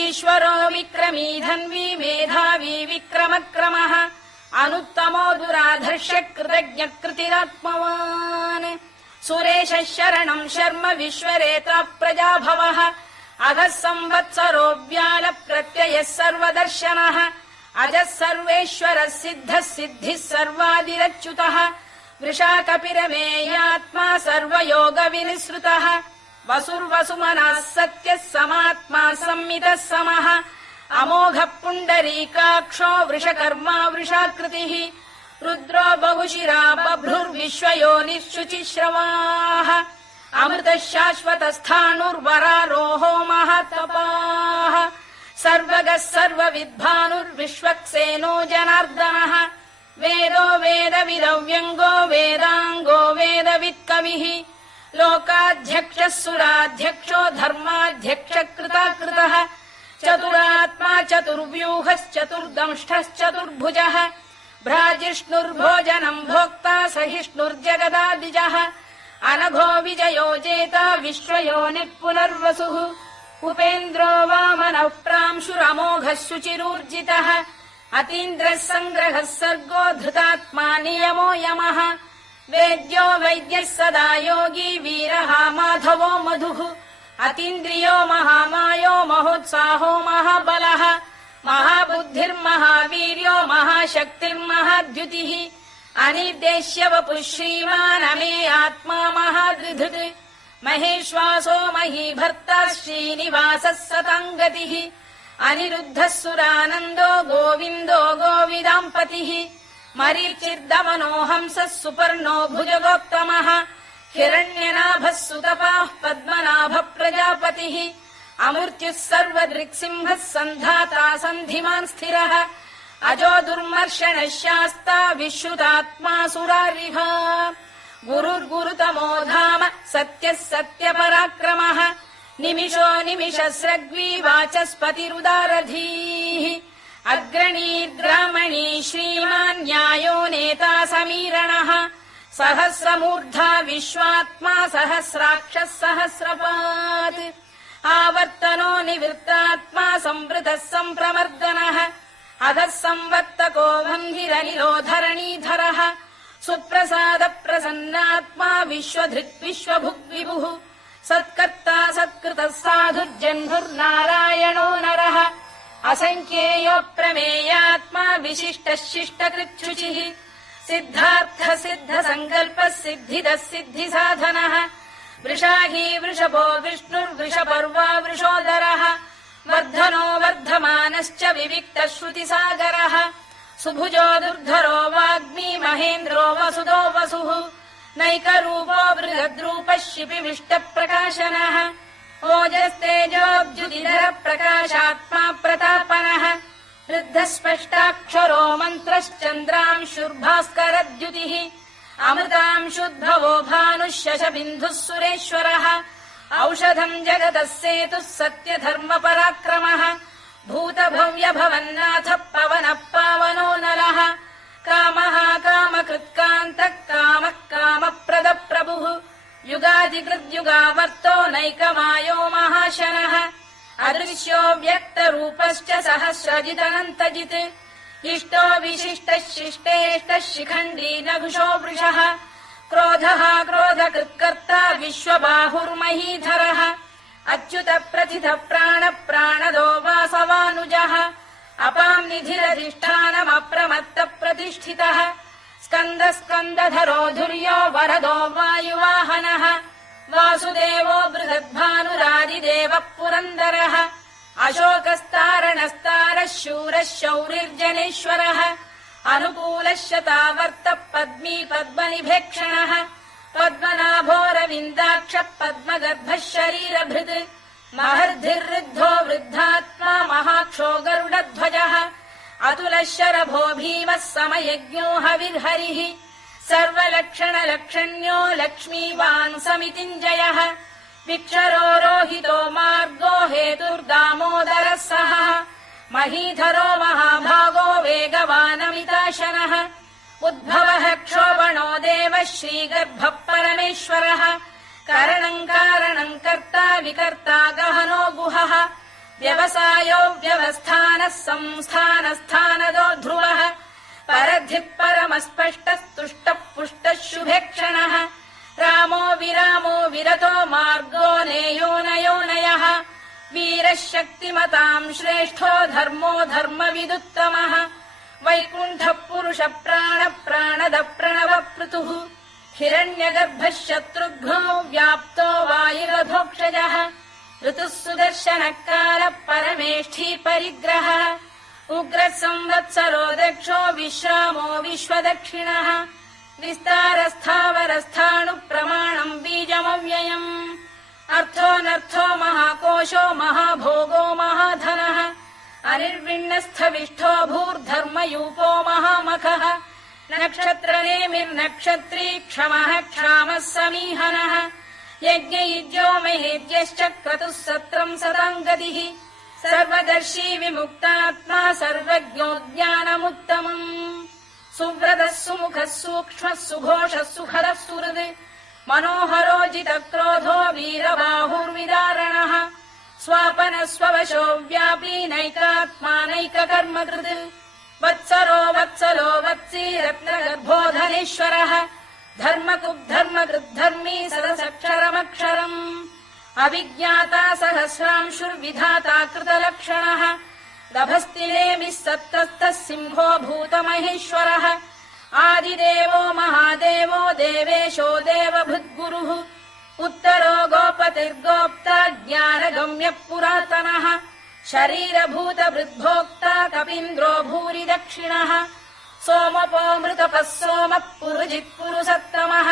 ईश्वरो विक्रमी धन्वी मेधावी विक्रमक्रमः अनुत्तमो दुराधर्ष्य कृतज्ञ कृतिरात्मवान् सुरेशः शरणम् शर्म विश्वरेता प्रजाभवः अधः संवत्सरो व्याल प्रत्ययः सर्वदर्शनः अजः सर्वेश्वरः सिद्धः सिद्धिः सर्वादिरच्युतः वृषा कपिरमेयात्मा सर्वयोग विनिसृतः वसुर्वसुमनः सत्यः समात्मा संमितः समः अमोघः पुण्डरीकाक्षो वृषकर्मा वृषाकृतिः रुद्रो बहुशिरा बभ्रुर्विश्वयोनिः शुचिश्रवाः अमृतः शाश्वतस्थाणुर्वरारोहो महातपाः सर्वगः सर्वविद्भानुर्विश्वक्सेनो जनार्दनः वेदो वेदविदव्यङ्गो वेदाङ्गो वेदवित्कविः लोकाध्यक्षः सुराध्यक्षो धर्माध्यक्षः कृताकृतः चतुरात्मा चतुर्व्यूहश्चतुर्दंष्टश्चतुर्भुजः भ्राजिष्णुर्भोजनम् भोक्ता सहिष्णुर्जगदादिजः अनघो विजयो जेता विश्वयोनिः पुनर्वसुः उपेन्द्रो वामनः प्रांशुरमोघः शुचिरूर्जितः अतीन्द्रः सङ्ग्रहः सर्गो धृतात्मा नियमो यमः वेद्यो वैद्यः सदा योगी वीरः माधवो मधुः अतीन्द्रियो महामायो महोत्साहो महाबलः महाबुद्धिर्महावीर्यो महाशक्तिर्महाद्युतिः अनिर्देश्य वपुः श्रीमान् अमे आत्मा महाद्विधृत् महेश्वासो महीभर्ता श्रीनिवासः सताङ्गतिः अनिरुद्धः सुरानन्दो गोविन्दो गोविदाम्पतिः मरीचिर्दमनो हंसः सुपर्णो भुजगोत्तमः हिरण्यनाभः सुतपाः पद्मनाभः प्रजापतिः अमृत्युः सर्वदृक्सिंहः सन्धाता सन्धिमान् स्थिरः अजो दुर्मर्षणः शास्ता विश्रुतात्मा सुरारिः गुरुर्गुरुतमो धाम सत्यः सत्यपराक्रमः निमिषो निमिषस्रग्वी वाचस्पतिरुदारधीः अग्रणीर्ग्रामणी श्रीमान् न्यायो नेता समीरणः सहस्रमूर्धा विश्वात्मा सहस्राक्षः सहस्रपात् आवर्तनो निवृत्तात्मा संवृतः सम्प्रमर्दनः अधः संवर्तको वह्निरनिलो धरणीधरः सुप्रसाद प्रसन्नात्मा विश्वधृक् विश्वभुग्विभुः सत्कर्ता सत्कृतः साधुर्जह्नुर्नारायणो नरः असङ्ख्येयो प्रमेयात्मा विशिष्टः शिष्टकृच्छुचिः सिद्धार्थ सिद्ध सङ्कल्पः सिद्धिदः सिद्धिसाधनः वृषाही वृषभो विष्णुर्वृषपर्वा वृषोदरः वर्धनो वर्धमानश्च विविक्तः श्रुतिसागरः सुभुजो दुर्धरो वाग्मी महेन्द्रो वसुदो वसुः नैकरूपो बृहद्रूपः शिपिविष्टप्रकाशनः ओजस्तेजोऽब्जुदिधरः प्रकाशात्मा प्रतापनः वृद्धस्पष्टाक्षरो मन्त्रश्चन्द्रांशुर्भास्करद्युतिः अमृतांशुद्भवो भानुः शशबिन्दुः सुरेश्वरः औषधम् जगतः सेतुः सत्यधर्मपराक्रमः भूतभव्यभवन्नाथः पवनः पावनो नरः कामः कामकृत्कान्तः कामः कामप्रदप्रभुः युगादिकृद्युगावर्तो नैकमायो महाशनः अदृश्यो व्यक्तरूपश्च सहस्रजिदनन्तजित् इष्टो विशिष्टः शिष्टेष्टः शिखण्डी नघुषो वृषः क्रोधः क्रोधकृत्कर्ता विश्वबाहुर्महीधरः अच्युत प्रथित प्राण प्राणदो वासवानुजः अपाम् निधिरधिष्ठानमप्रमत्त प्रतिष्ठितः स्कन्द स्कन्दधरो धुर्यो वरदो वायुवाहनः वासुदेवो बृहद्भानुरादिदेवः पुरन्दरः अशोकस्तारणस्तारः शूरः शौरिर्जनेश्वरः अनुकूलः शतावर्तः पद्मी पद्मनिभेक्षणः वृषभाक्ष पद्मगर्भः शरीरभृत् महर्धिर्वृद्धो वृद्धात्मा महाक्षो गरुडध्वजः अतुलः शरभो भीमः समयज्ञो हविर्हरिः सर्वलक्षणलक्षण्यो लक्ष्मीवान् समितिञ्जयः विक्षरो रोहितो मार्गो हेतुर्दामोदरः सः महीधरो महाभागो वेगवानमिताशनः उद्भवः क्षोभणो देवः श्रीगर्भः परमेश्वरः करणम् कारणम् कर्ता विकर्ता गहनो गुहः व्यवसायो व्यवस्थानः संस्थानस्थानदो ध्रुवः परधिः परमस्पष्टस्तुष्टः पुष्टः शुभेक्षणः रामो विरामो विरतो मार्गो नेयो नयोनयः वीरः शक्तिमताम् श्रेष्ठो धर्मो धर्मविदुत्तमः वैकुण्ठः पुरुषः प्राणद प्रणव पृथुः हिरण्यगर्भः शत्रुघ्नो व्याप्तो वायुरधोक्षजः ऋतुः सुदर्शनकालः परमेष्ठी परिग्रहः उग्रः संवत्सरो दक्षो विश्रामो विश्वदक्षिणः विस्तारस्थावरस्थाणु प्रमाणम् बीजमव्ययम् अर्थोऽनर्थो महाकोशो महाभोगो महाधनः अनिर्विण्णस्थविष्ठो भूर्धर्मयूपो महामखः नक्षत्रनेमिर्नक्षत्री क्षमः क्षामः समीहनः यज्ञयुज्यो महेद्यश्च क्रतुः सत्रम् सताम् गतिः सर्वदर्शी विमुक्तात्मा सर्वज्ञो ज्ञानमुत्तमम् सुव्रतः सुमुखः सूक्ष्मः सुघोषः सुखदः सुहृद् मनोहरो जितक्रोधो वीरबाहुर्विदारणः स्वापनः स्ववशो व्यापी नैकात्मा नैककर्मकृत् वत्सरो वत्सलो वत्सी रत्नगर्भो धनेश्वरः धर्मकृद्धर्मकृद्धर्मी सदसक्षरमक्षरम् अभिज्ञाता सहस्रांशुर्विधाता कृतलक्षणः दभस्तिनेमिः सत्तस्तः सिंहो भूतमहेश्वरः आदिदेवो महादेवो देवेशो देवभृद्गुरुः उत्तरो गोपतिर्गोप्ता ज्ञानगम्यः पुरातनः शरीरभूतभृद्भोक्ता कपीन्द्रो भूरि दक्षिणः सोमपो मृतपः सोमः पुरुजित् पुरुसत्तमः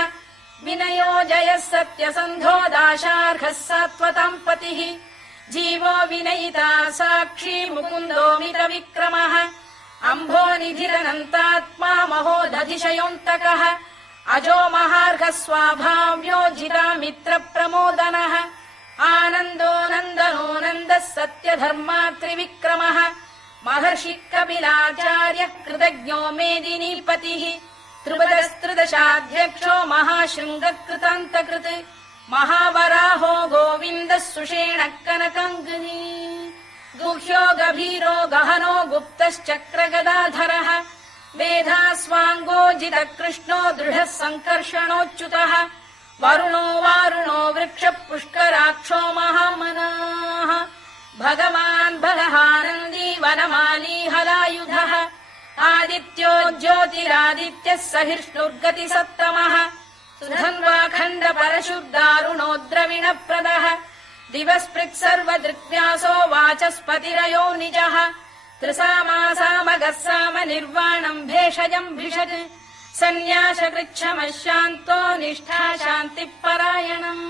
विनयो जयः सत्यसन्धो दाशार्हः सात्वताम् पतिः जीवो विनयिता साक्षी मुकुन्दो मितविक्रमः अम्भोनिधिरनन्तात्मा महोदधिशयोऽन्तकः अजो महार्घः स्वाभाव्यो जितामित्रप्रमोदनः आनन्दो नन्दनो नन्दः सत्यधर्मात्रिविक्रमः महर्षिः कपिलाचार्यः कृतज्ञो मेदिनीपतिः त्रिपदस्त्रिदशाध्यक्षो महाशृङ्गकृतान्तकृत् महावराहो गोविन्दः सुषेणः कनकाङ्गिनी गुह्यो गभीरो गहनो गुप्तश्चक्रगदाधरः मेधास्वाङ्गो जितकृष्णो दृढः सङ्कर्षणोच्युतः वरुणो वारुणो वृक्षः पुष्कराक्षो महामनाः भगवान् बलहानन्दी वनमाली हलायुधः आदित्यो ज्योतिरादित्यः सहिष्णुर्गतिसत्तमः सुधन्वाखण्ड परशुर्दारुणो द्रविणप्रदः दिवस्पृक् सर्वदृक्व्यासो वाचस्पतिरयो निजः त्रिसामासामगः साम निर्वाणम् भेषजम् भिषज सन्न्यासकृच्छमः शान्तो निष्ठा शान्तिः परायणम्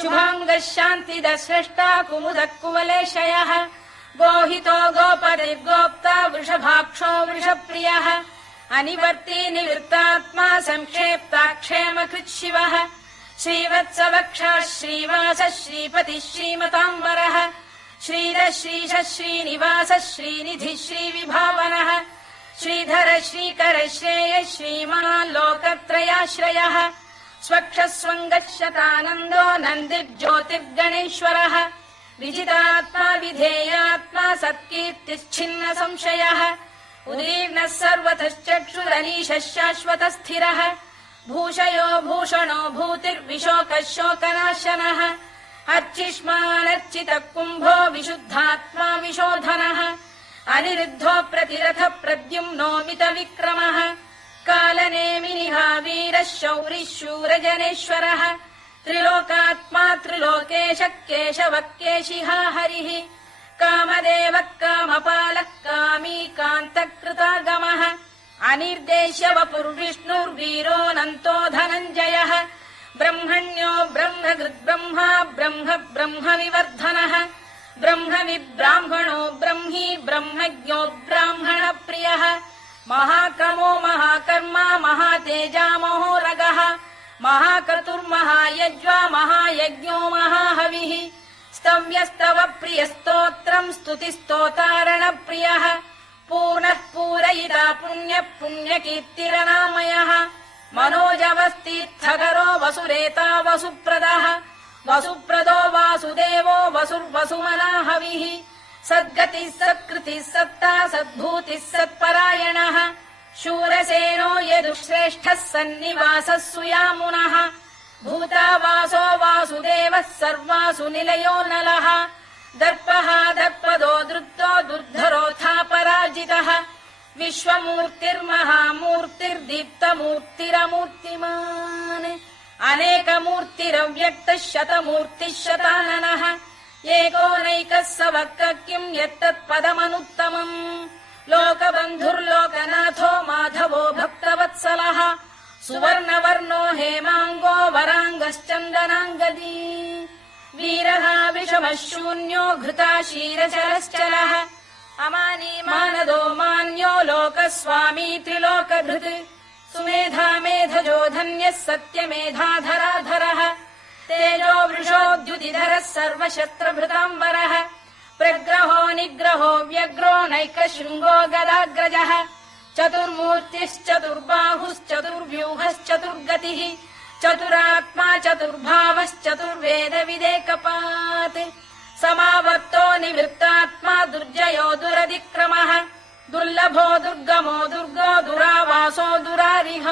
शुभाङ्गः शान्तिदः स्रष्टा कुमुदः कुवलेशयः गोहितो गोपतिर्गोप्ता वृषभाक्षो वृषप्रियः अनिवर्ती निवृत्तात्मा संक्षेप्ताक्षेमकृत् शिवः श्रीवत्सवक्षः श्रीवासः श्रीपतिः श्रीमताम्बरः श्रीरः श्रीशः श्रीनिवासः श्रीनिधिः श्रीविभावनः श्रीधर श्रीकर श्रेयः श्रीमान् लोकत्रयाश्रयः स्वक्षः स्वङ्गः शतानन्दो नन्दिर्ज्योतिर्गणेश्वरः विजितात्मा विधेयात्मा सत्कीर्तिश्छिन्न संशयः उदीर्णः सर्वतश्चक्षुरनीशः शाश्वतः स्थिरः भूषयो भूषणो भूतिर्विशोकः शोकनाशनः अर्चिष्मानर्चितः कुम्भो विशुद्धात्मा विशोधनः अनिरुद्धो प्रतिरथ प्रद्युम्नो मितविक्रमः कालनेमिनिहा वीरः शौरिः शूरजनेश्वरः त्रिलोकात्मा त्रिलोकेशः केशवः केशिहा हरिः कामदेवः कामपालः कामी कान्तकृतागमः अनिर्देश्य वपुर्विष्णुर्वीरोऽनन्तो धनञ्जयः ब्रह्मण्यो ब्रह्मकृद्ब्रह्मा ब्रह्म ब्रह्मविवर्धनः ब्रह्मविब्राह्मणो ब्रह्मी ब्रह्मज्ञो ब्राह्मणप्रियः महाक्रमो महाकर्मा महातेजा महोरगः महाक्रतुर्महायज्वा महायज्ञो महाहविः स्तव्यस्तव प्रियस्तोत्रम् स्तुतिस्तोतारणप्रियः पूर्णः पूरयिता पुण्यः पुण्यकीर्तिरनामयः मनोजवस्तीर्थकरो वसुरेता वसुप्रदः वसुप्रदो वासुदेवो वसुर्वसुमनाहविः सद्गतिः सत्कृतिः सत्ता सद्भूतिः सत्परायणः शूरसेनो यदुश्रेष्ठः सन्निवासः सुयामुनः भूतावासो वासुदेवः सर्वासु निलयो नलः दर्पः दर्पदो दृप्तो दुर्धरोऽथापराजितः विश्वमूर्तिर्महामूर्तिर्दीप्तमूर्तिरमूर्तिमान् अनेकमूर्तिरव्यक्तः शतमूर्तिः शताननः एकोनैकः स वक्र किम् यत्तत्पदमनुत्तमम् लोकबन्धुर्लोकनाथो माधवो भक्तवत्सलः सुवर्णवर्णो हेमाङ्गो वराङ्गश्चन्दनाङ्गदी वीरः विषमः शून्यो घृता क्षीरचरश्चलः अमानी मानदो मान्यो लोकस्वामी त्रिलोकधृत् सुमेधा मेधजो धन्यः सत्यमेधाधराधरः तेजो वृषोद्युतिधरः सर्वशस्त्रभृताम्बरः प्रग्रहो निग्रहो व्यग्रो नैकशृङ्गो गदाग्रजः चतुर्मूर्तिश्चतुर्बाहुश्चतुर्व्यूहश्चतुर्गतिः चतुरात्मा चतुर्भावश्चतुर्वेदविदेकपात् समावर्तो निवृत्तात्मा दुर्जयो दुरधिक्रमः दुर्लभो दुर्गमो दुर्गो दुरावासो दुरारिः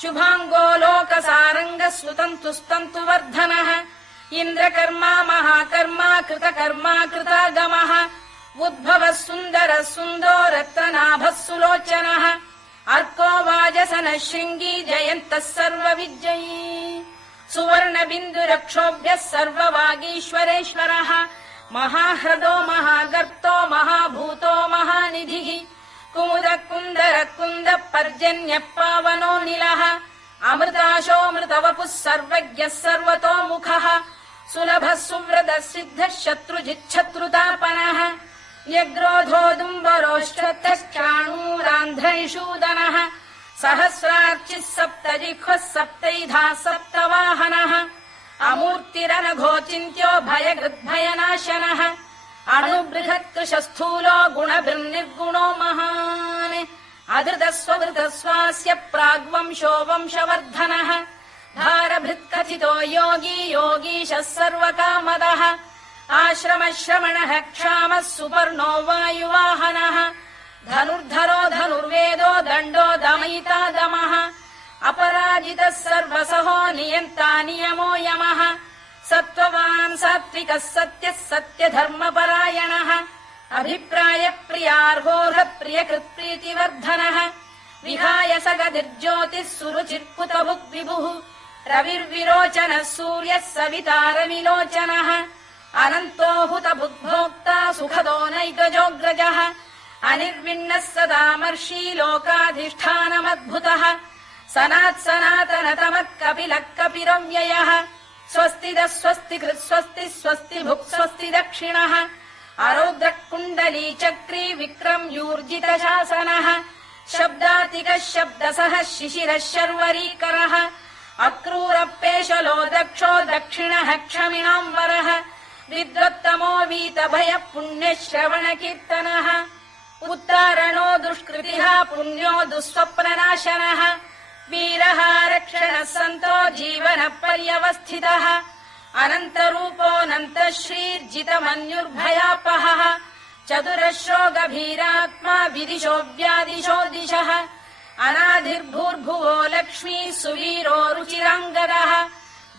शुभाङ्गो लोकसारङ्गः सुतन्तुस्तन्तुवर्धनः इन्द्रकर्मा महाकर्मा कृतकर्मा कृतागमः उद्भवः सुन्दरः सुन्दो रत्ननाभः सुलोचनः अर्को वाजसनः शृङ्गी जयन्तः सर्वविजयी सुवर्णबिन्दुरक्षोभ्यः सर्ववागीश्वरेश्वरः महाह्रदो महागर्तो महाभूतो महानिधिः कुमुदः कुन्दरः कुन्दः पर्जन्यः पावनो निलः अमृताशोऽमृतवपुः सर्वज्ञः सर्वतोमुखः सुलभः सुव्रतः सिद्धः शत्रुजिच्छत्रुतापनः न्यग्रोधोदुम्बरोष्ठतश्चाणूरान्ध्रैषूदनः सहस्रार्चिः सप्तजिह्वः सप्तैधा सप्तवाहनः अमूर्तिरनघोचिन्त्यो भयकृद्भयनाशनः अणुबृहत्कृशस्थूलो गुणभिर्निर्गुणो महान् अधृतस्वधृतस्वास्य प्राग्वंशो वंशवर्धनः भारभृत्कथितो योगी योगीशः सर्वकामदः आश्रमश्रमणः क्षामः सुपर्णो वायुवाहनः धनुर्धरो धनुर्वेदो दण्डो दमयिता दमः अपराजितः सर्वसहो नियन्ता नियमो यमः सत्त्ववान् सात्विकः सत्यः सत्यधर्मपरायणः अभिप्रायप्रियार्होः प्रियकृत्प्रीतिवर्धनः विहाय सगतिर्ज्योतिः सुरुचिर्कुतभुक् विभुः रविर्विरोचनः सूर्यः सवितारविलोचनः अनन्तो हुतभुग्भोक्ता सुखदो नैकजोऽग्रजः अनिर्विण्णः सदामर्षी लोकाधिष्ठानमद्भुतः सनात्सनातनतमः कपिलः कपिरव्ययः स्वस्तिदः स्वस्तिकृत् स्वस्ति स्वस्ति भुक् स्वस्ति दक्षिणः अरौद्रः कुण्डली चक्री विक्रम्यूर्जितशासनः शब्दातिकः शब्दसः शिशिरः शर्वरीकरः अक्रूरपेशलो दक्षो दक्षिणः क्षमिणाम्बरः विद्वत्तमो वीतभयः पुण्यश्रवणकीर्तनः उत्तारणो दुष्कृतिः पुण्यो दुःस्वप्ननाशनः वीरः रक्षणः सन्तो जीवनपर्यवस्थितः अनन्तरूपोऽनन्तः श्रीर्जितमन्युर्भयापहः चतुरश्रो गभीरात्मा विदिशो व्यादिशो दिशः अनाधिर्भूर्भुवो लक्ष्मी सुवीरो रुचिराङ्गदः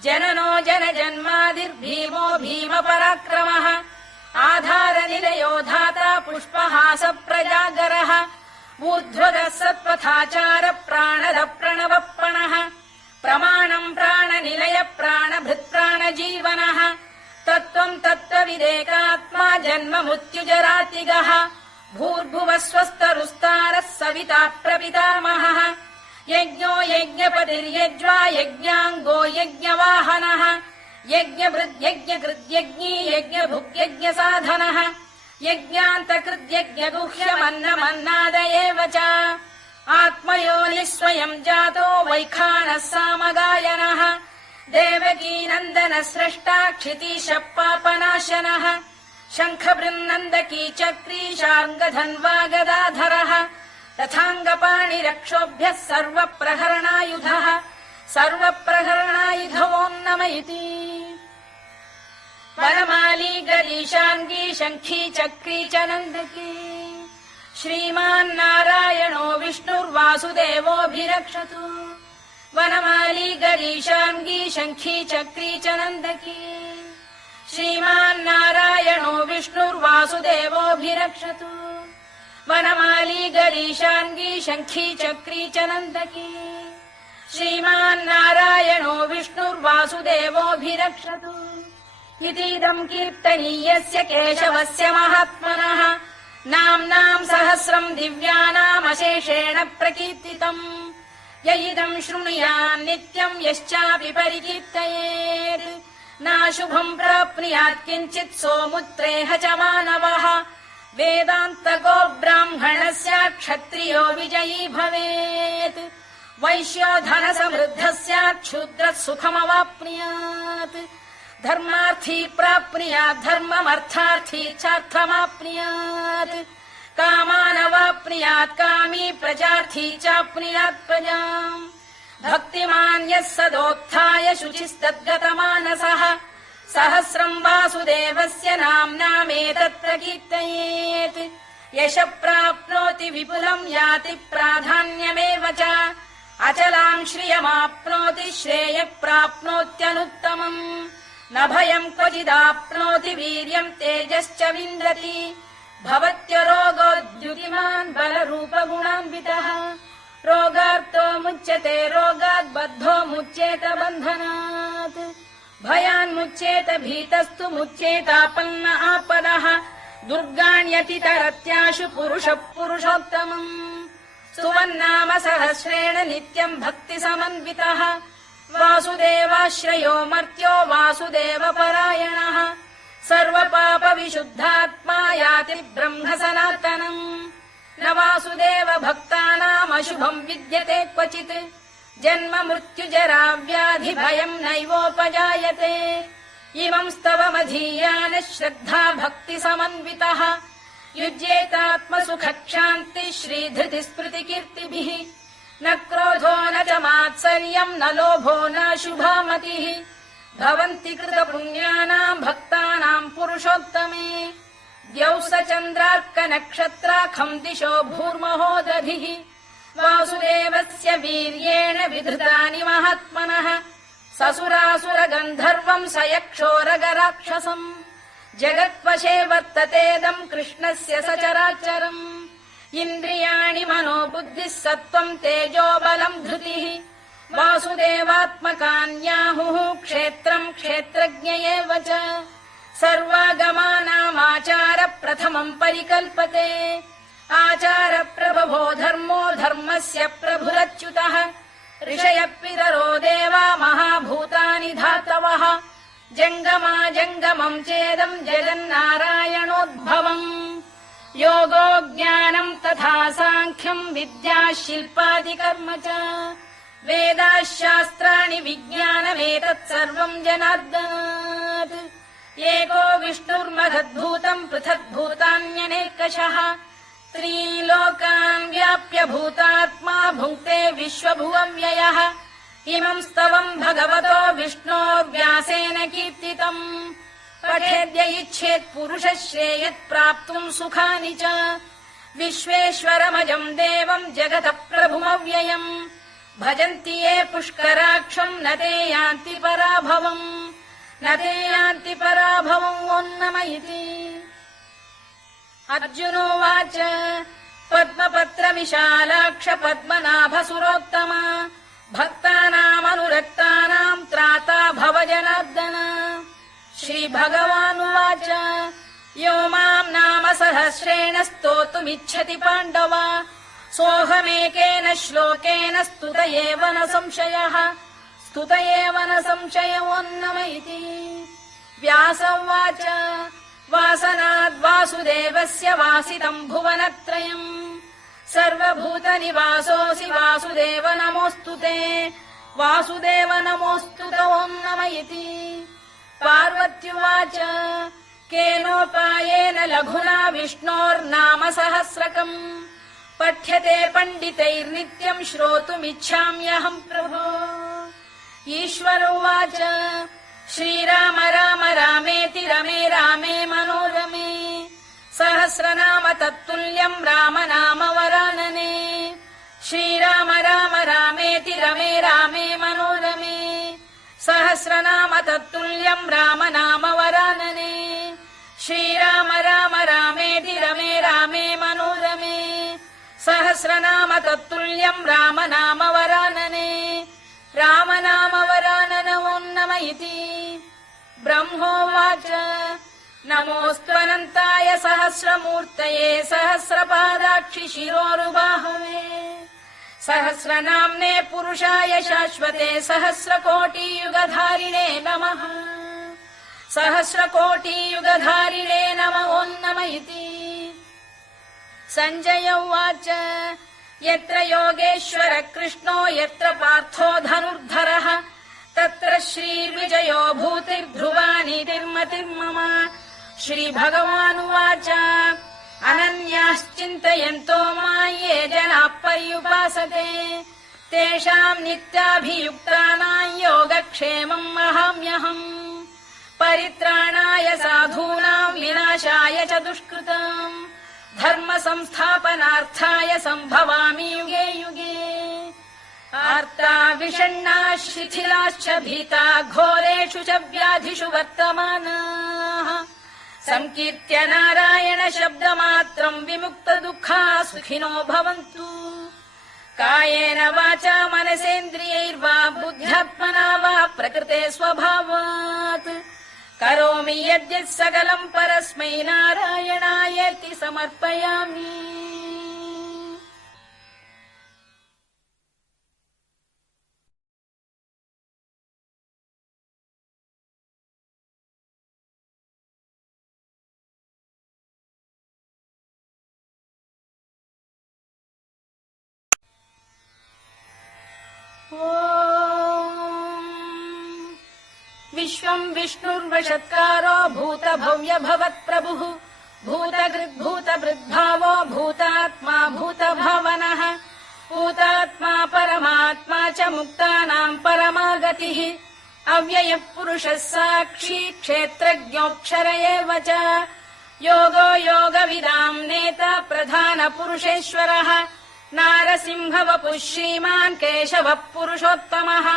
जननो जनजन्मादिर्भीमो भीमपराक्रमः आधारनिलयो धाता पुष्पहास प्रजागरः ऊर्ध्वगः सत्पथाचार प्राणद प्रणवप्रणः प्रमाणम् प्राणनिलय प्राणभृत्प्राणजीवनः तत्त्वम् तत्त्वविदेकात्मा जन्म मृत्युजरातिगः भूर्भुवः स्वस्तरुस्तारः सविता प्रपितामहः यज्ञो यज्ञपतिर्यज्वा यज्ञाङ्गो यज्ञवाहनः यज्ञभृद्यज्ञकृद्यज्ञी यज्ञभुग्यज्ञसाधनः यज्ञान्तकृद्यज्ञगुह्यमन्नमन्नाद एव च आत्मयोनिः स्वयम् जातो वैखानः सामगायनः देवकीनन्दन स्रष्टा क्षितीशः पापनाशनः शङ्खबृन्नन्दकी चक्री शार्ङ्गधन्वा गदाधरः तथाङ्गपाणिरक्षोभ्यः सर्वप्रहरणायुधो नम इति वनमाली गरीशाङ्गी शङ्खी चक्री च नन्दकी श्रीमान्नारायणो विष्णुर्वासुदेवोऽभिरक्षतु वनमाली गरीशाङ्गी शङ्खी चक्री च नन्दकी श्रीमान्नारायणो विष्णुर्वासुदेवोऽभिरक्षतु वनमाली गरीशाङ्गी शङ्खी चक्री च नन्दकी श्रीमान्नारायणो विष्णुर्वासुदेवोऽभिरक्षतु इतीदम् कीर्तनीयस्य केशवस्य महात्मनः नाम्नाम् सहस्रम् दिव्यानामशेषेण प्रकीर्तितम् य इदम् शृणुयान् नित्यम् यश्चापि परिकीर्तयेत् नाशुभम् प्राप्नुयात् किञ्चित् सोमुत्रेह च मानवः वेदान्तको ब्राह्मणः स्यात् क्षत्रियो विजयी भवेत् वैश्यो धनसमृद्धः स्यात् क्षूद्रः सुखमवाप्नुयात् धर्मार्थी प्राप्नुयात् धर्ममर्थार्थी चार्थमाप्नुयात् कामानवाप्नुयात् कामी प्रजार्थी चाप्नुयात् प्रजाम् भक्तिमान् यः सदोत्थाय शुचिस्तद्गतमानसः सहस्रम् वासुदेवस्य नाम्नामेतत् प्रकीर्तयेत् यशः प्राप्नोति विपुलम् याति प्राधान्यमेव च अचलाम् श्रियमाप्नोति श्रेयः प्राप्नोत्यनुत्तमम् न भयम् क्वचिदाप्नोति वीर्यम् तेजश्च विन्दति भवत्यरोगोद्युतिमान् बलरूपगुणान्वितः रोगार्तो मुच्यते रोगात् बद्धो मुच्येत बन्धनात् भयान्मुच्येत भीतस्तु मुच्येतापन्न आपदः दुर्गाण्यतितरत्याशु पुरुषः पुरुषोत्तमम् स्तुवन्नाम सहस्रेण नित्यम् भक्तिसमन्वितः वासुदेवाश्रयो मर्त्यो वासुदेवपरायणः सर्वपापविशुद्धात्मा याति ब्रह्म सनातनम् न वासुदेव भक्तानामशुभम् विद्यते क्वचित् जन्म मृत्युजरा व्याधि भयम् नैवोपजायते इमम् स्तवमधीयानः श्रद्धा भक्तिसमन्वितः युज्येतात्मसुखक्षान्तिः श्रीधृतिस्मृतिकीर्तिभिः न क्रोधो न च मात्सर्यम् न लोभो न शुभामतिः भवन्ति कृतपुण्यानाम् भक्तानाम् पुरुषोत्तमे द्यौः स चन्द्रार्कनक्षत्राखम् दिशो भूर्महोदधिः वासुदेवस्य वीर्येण विधृतानि महात्मनः ससुरासुरगन्धर्वम् स यक्षोरगराक्षसम् जगत्वशे वर्ततेदम् कृष्णस्य सचराचरम् इन्द्रियाणि मनो बुद्धिः सत्त्वम् तेजो बलम् धृतिः वासुदेवात्मकान्याहुः क्षेत्रम् क्षेत्रज्ञ एव च सर्वागमानामाचार प्रथमम् परिकल्पते आचार प्रभवो धर्मो धर्मस्य प्रभुरच्युतः ऋषयः पितरो देवा महाभूतानि धातवः जङ्गमा जङ्गमम् चेदम् जगन्नारायणोद्भवम् योगो ज्ञानम् तथा साङ्ख्यम् विद्या शिल्पादिकर्म च वेदाः शास्त्राणि विज्ञानमेतत् सर्वम् जनार्दनात् एको विष्णुर्महद्भूतम् पृथग्भूतान्यनेकशः त्रीन् लोकान् व्याप्य भूतात्मा भुङ्क्ते विश्वभुवव्ययः इमम् स्तवम् भगवतो विष्णोर्व्यासेन कीर्तितम् पठेद्य इच्छेत् पुरुषः श्रेयत् प्राप्तुम् सुखानि च विश्वेश्वरमजम् देवम् जगतः प्रभुमव्ययम् भजन्ति ये पुष्कराक्षम् न ते यान्ति पराभवम् ओन्नम इति अर्जुनोवाच पद्मपत्र विशालाक्ष पद्मनाभसुरोत्तम भक्तानामनुरक्तानाम् त्राता भव जनार्दन श्रीभगवानुवाच यो माम् नाम सहस्रेण स्तोतुमिच्छति पाण्डव सोऽहमेकेन श्लोकेन स्तुत एव न संशयः स्तुत एव न संशयोऽन्नम इति। व्यास उवाच वासनाद्वासुदेवस्य वासितम् भुवनत्रयम् सर्वभूतनिवासोऽसि वासुदेव नमोऽस्तु ते। वासुदेव नमोऽस्तु तोऽन्नम इति। पार्वत्युवाच केनोपायेन लघुना विष्णोर्नाम सहस्रकम् पठ्यते पण्डितैर्नित्यम् श्रोतुमिच्छाम्यहम् प्रभो। ईश्वर उवाच श्रीराम राम रामेति रमे रामे मनोरमे सहस्रनाम तत्तुल्यम् राम नाम वरानने। श्रीराम राम रामेति रमे रामे मनोरमे सहस्रनाम तत्तुल्यम् राम नाम वरानने। श्रीराम राम रामेति रमे रामे मनोरमे सहस्रनाम तत्तुल्यम् राम नाम वरानने। राम नाम वराननमोऽन्नम इति। ब्रह्मोवाच नमोऽस्त्वनन्ताय सहस्रमूर्तये सहस्रपादाक्षि शिरोरुबाहवे सहस्रनाम्ने पुरुषाय शाश्वते सहस्रकोटियुगधारिणे नमः। सहस्रकोटियुगधारिणे नमोऽन्नम इति। सञ्जय उवाच यत्र योगेश्वर कृष्णो यत्र पार्थो धनुर्धरः तत्र श्रीर्विजयो भूतिर्ध्रुवा नीतिर्मतिर्मम। श्रीभगवानुवाच अनन्याश्चिन्तयन्तो मां ये जनाः पर्युपासते तेषाम् नित्याभियुक्तानां योगक्षेमम् वहाम्यहम्। परित्राणाय साधूनां विनाशाय च दुष्कृताम् धर्म संस्थापनार्थाय सम्भवामि युगे युगे। आर्ता विषण्णाः शिथिलाश्च भीता घोरेषु च व्याधिषु वर्तमानाः संकीर्त्य नारायण शब्दमात्रम् विमुक्त दुःखाः सुखिनो भवन्तु। कायेन वाचा मनसेन्द्रियैर्वा बुद्ध्यात्मना वा प्रकृते स्वभावात् करोमि यद्यत् सकलम् परस्मै नारायणायेति समर्पयामि। विश्वम् विष्णुर्वषत्कारो भूतभव्य भवत्प्रभुः भूतकृद्भूतभृद्भावो भूतात्मा भूतभावनः भूतात्मा परमात्मा च मुक्तानाम् परमागतिः अव्ययः पुरुषः साक्षी क्षेत्रज्ञोऽक्षर एव च योगो योगविदाम् नेता प्रधानपुरुषेश्वरः नारसिंहवपुः श्रीमान् केशवः पुरुषोत्तमः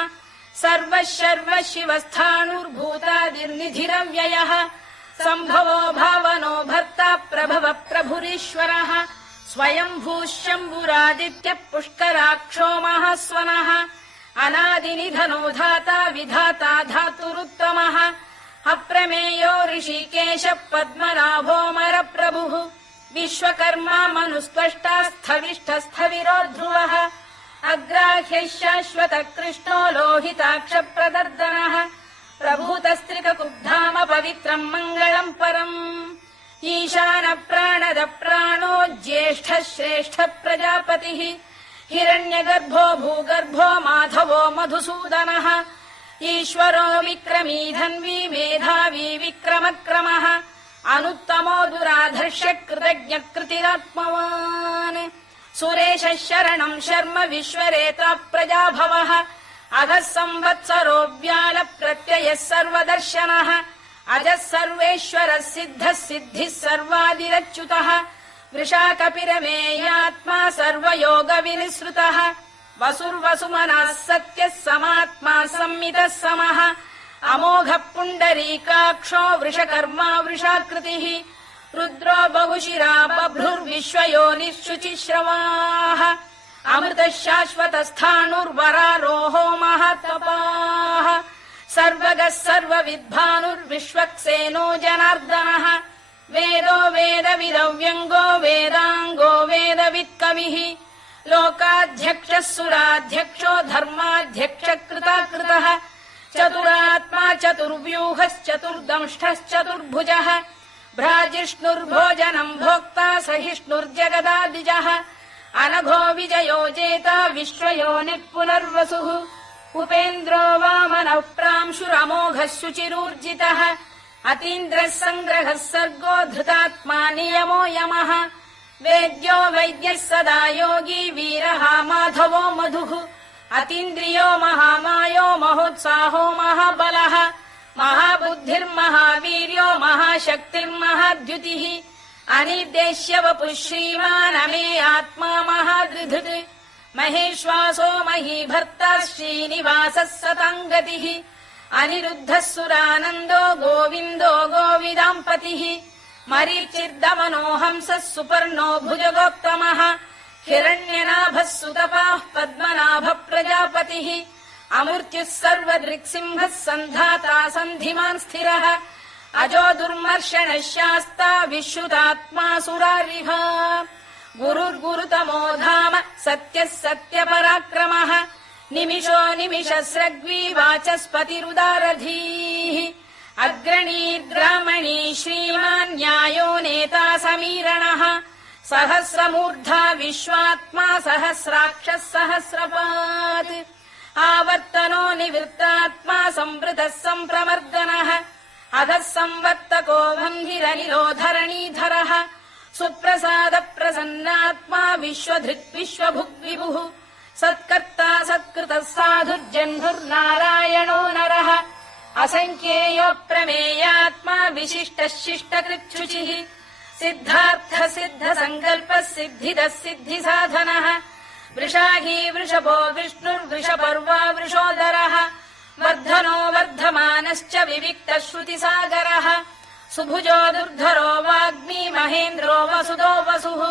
सर्वः शर्वः शिवस्थाणुर्भूतादिर्निधिरव्ययः सम्भवो भावनो भर्ता प्रभवः प्रभुरीश्वरः स्वयम्भूः शम्भुरादित्यः पुष्कराक्षो महास्वनः अनादिनिधनो धाता विधाता धातुरुत्तमः अप्रमेयो ऋषिकेशः पद्मनाभोऽमरप्रभुः विश्वकर्मा मनुस्त्वष्टा स्थविष्ठस्थविरो ध्रुवः अग्राह्यः शाश्वतः कृष्णो लोहिताक्षप्रदर्दनः प्रभूतस्त्रिककुब्धाम पवित्रम् मङ्गलम् परम् ईशानः प्राणदः प्राणो ज्येष्ठः श्रेष्ठः प्रजापतिः हिरण्यगर्भो भूगर्भो माधवो मधुसूदनः ईश्वरो विक्रमी धन्वी मेधावी विक्रमक्रमः अनुत्तमो दुराधर्ष्य कृतज्ञः कृतिरात्मवान् सुरेशः शरणम् शर्म विश्वरेता प्रजाभवः अघः संवत्सरो व्याल प्रत्ययः सर्वदर्शनः अजः सर्वेश्वरः सिद्धः सिद्धिः सर्वादिरच्युतः वृषाकपिरमेयात्मा सर्वयोगविनिसृतः वसुर्वसुमनः सत्यः समात्मा संमितः समः अमोघः पुण्डरीकाक्षो वृषकर्मा वृषाकृतिः रुद्रो बहुशिरा बभ्रुर्विश्वयोनिःशुचिश्रवाः अमृतः शाश्वतस्थाणुर्वरारोहो महातपाः सर्वगः सर्वविद्भानुर्विश्वक्सेनो जनार्दनः वेदो वेदविदव्यङ्गो वेदाङ्गो वेदवित्कविः लोकाध्यक्षः सुराध्यक्षो धर्माध्यक्ष कृताकृतः चतुरात्मा चतुर्व्यूहश्चतुर्दंष्टश्चतुर्भुजः भ्राजिष्णुर्भोजनम् भोक्ता सहिष्णुर्जगदादिजः अनघो विजयो जेता विश्वयोनिः पुनर्वसुः उपेन्द्रो वामनः प्रांशुरमोघः शुचिरूर्जितः अतीन्द्रः सङ्ग्रहः सर्गो धृतात्मा नियमो यमः वेद्यो वैद्यः सदा योगी वीरः माधवो मधुः अतीन्द्रियो महामायो महोत्साहो महाबलः महाबुद्धिर्महावीर्यो महाशक्तिर्महाद्युतिः अनिर्देश्य वपुः श्रीमान् अमे आत्मा महाद्विधृत् महेश्वासो महीभर्ता श्रीनिवासः सताङ्गतिः अनिरुद्धः सुरानन्दो गोविन्दो गोविदाम्पतिः मरीचिर्दमनो हंसः सुपर्णो भुजगोत्तमः हिरण्यनाभः सुतपाः पद्मनाभः प्रजापतिः अमृत्युः सर्वदृक्सिंहः सन्धाता सन्धिमान् स्थिरः अजो दुर्मर्षणः शास्ता विश्रुतात्मा सुरारिः गुरुर्गुरुतमो धाम सत्यः सत्यपराक्रमः निमिषो निमिषस्रग्वी वाचस्पतिरुदारधीः अग्रणीर्ग्रामणी श्रीमान् न्यायो नेता समीरणः सहस्रमूर्धा विश्वात्मा सहस्राक्षः सहस्रपात् आवर्तनो निवृत्तात्मा संवृतः सम्प्रमर्दनः अधः संवर्तको वह्निरनिरोधरणीधरः सुप्रसाद प्रसन्नात्मा विश्वधृत् विश्वभुग्विभुः सत्कर्ता सत्कृतः साधुर्जह्नुर्नारायणो नरः असङ्ख्येयो प्रमेयात्मा विशिष्टः शिष्टकृच्छुचिः सिद्धार्थ सिद्ध सङ्कल्पः सिद्धिदः सिद्धिसाधनः वृषाही वृषभो विष्णुर्वृषपर्वा वृषोदरः वर्धनो वर्धमानश्च विविक्तः श्रुतिसागरः सुभुजो दुर्धरो वाग्मी महेन्द्रो वसुदो वसुः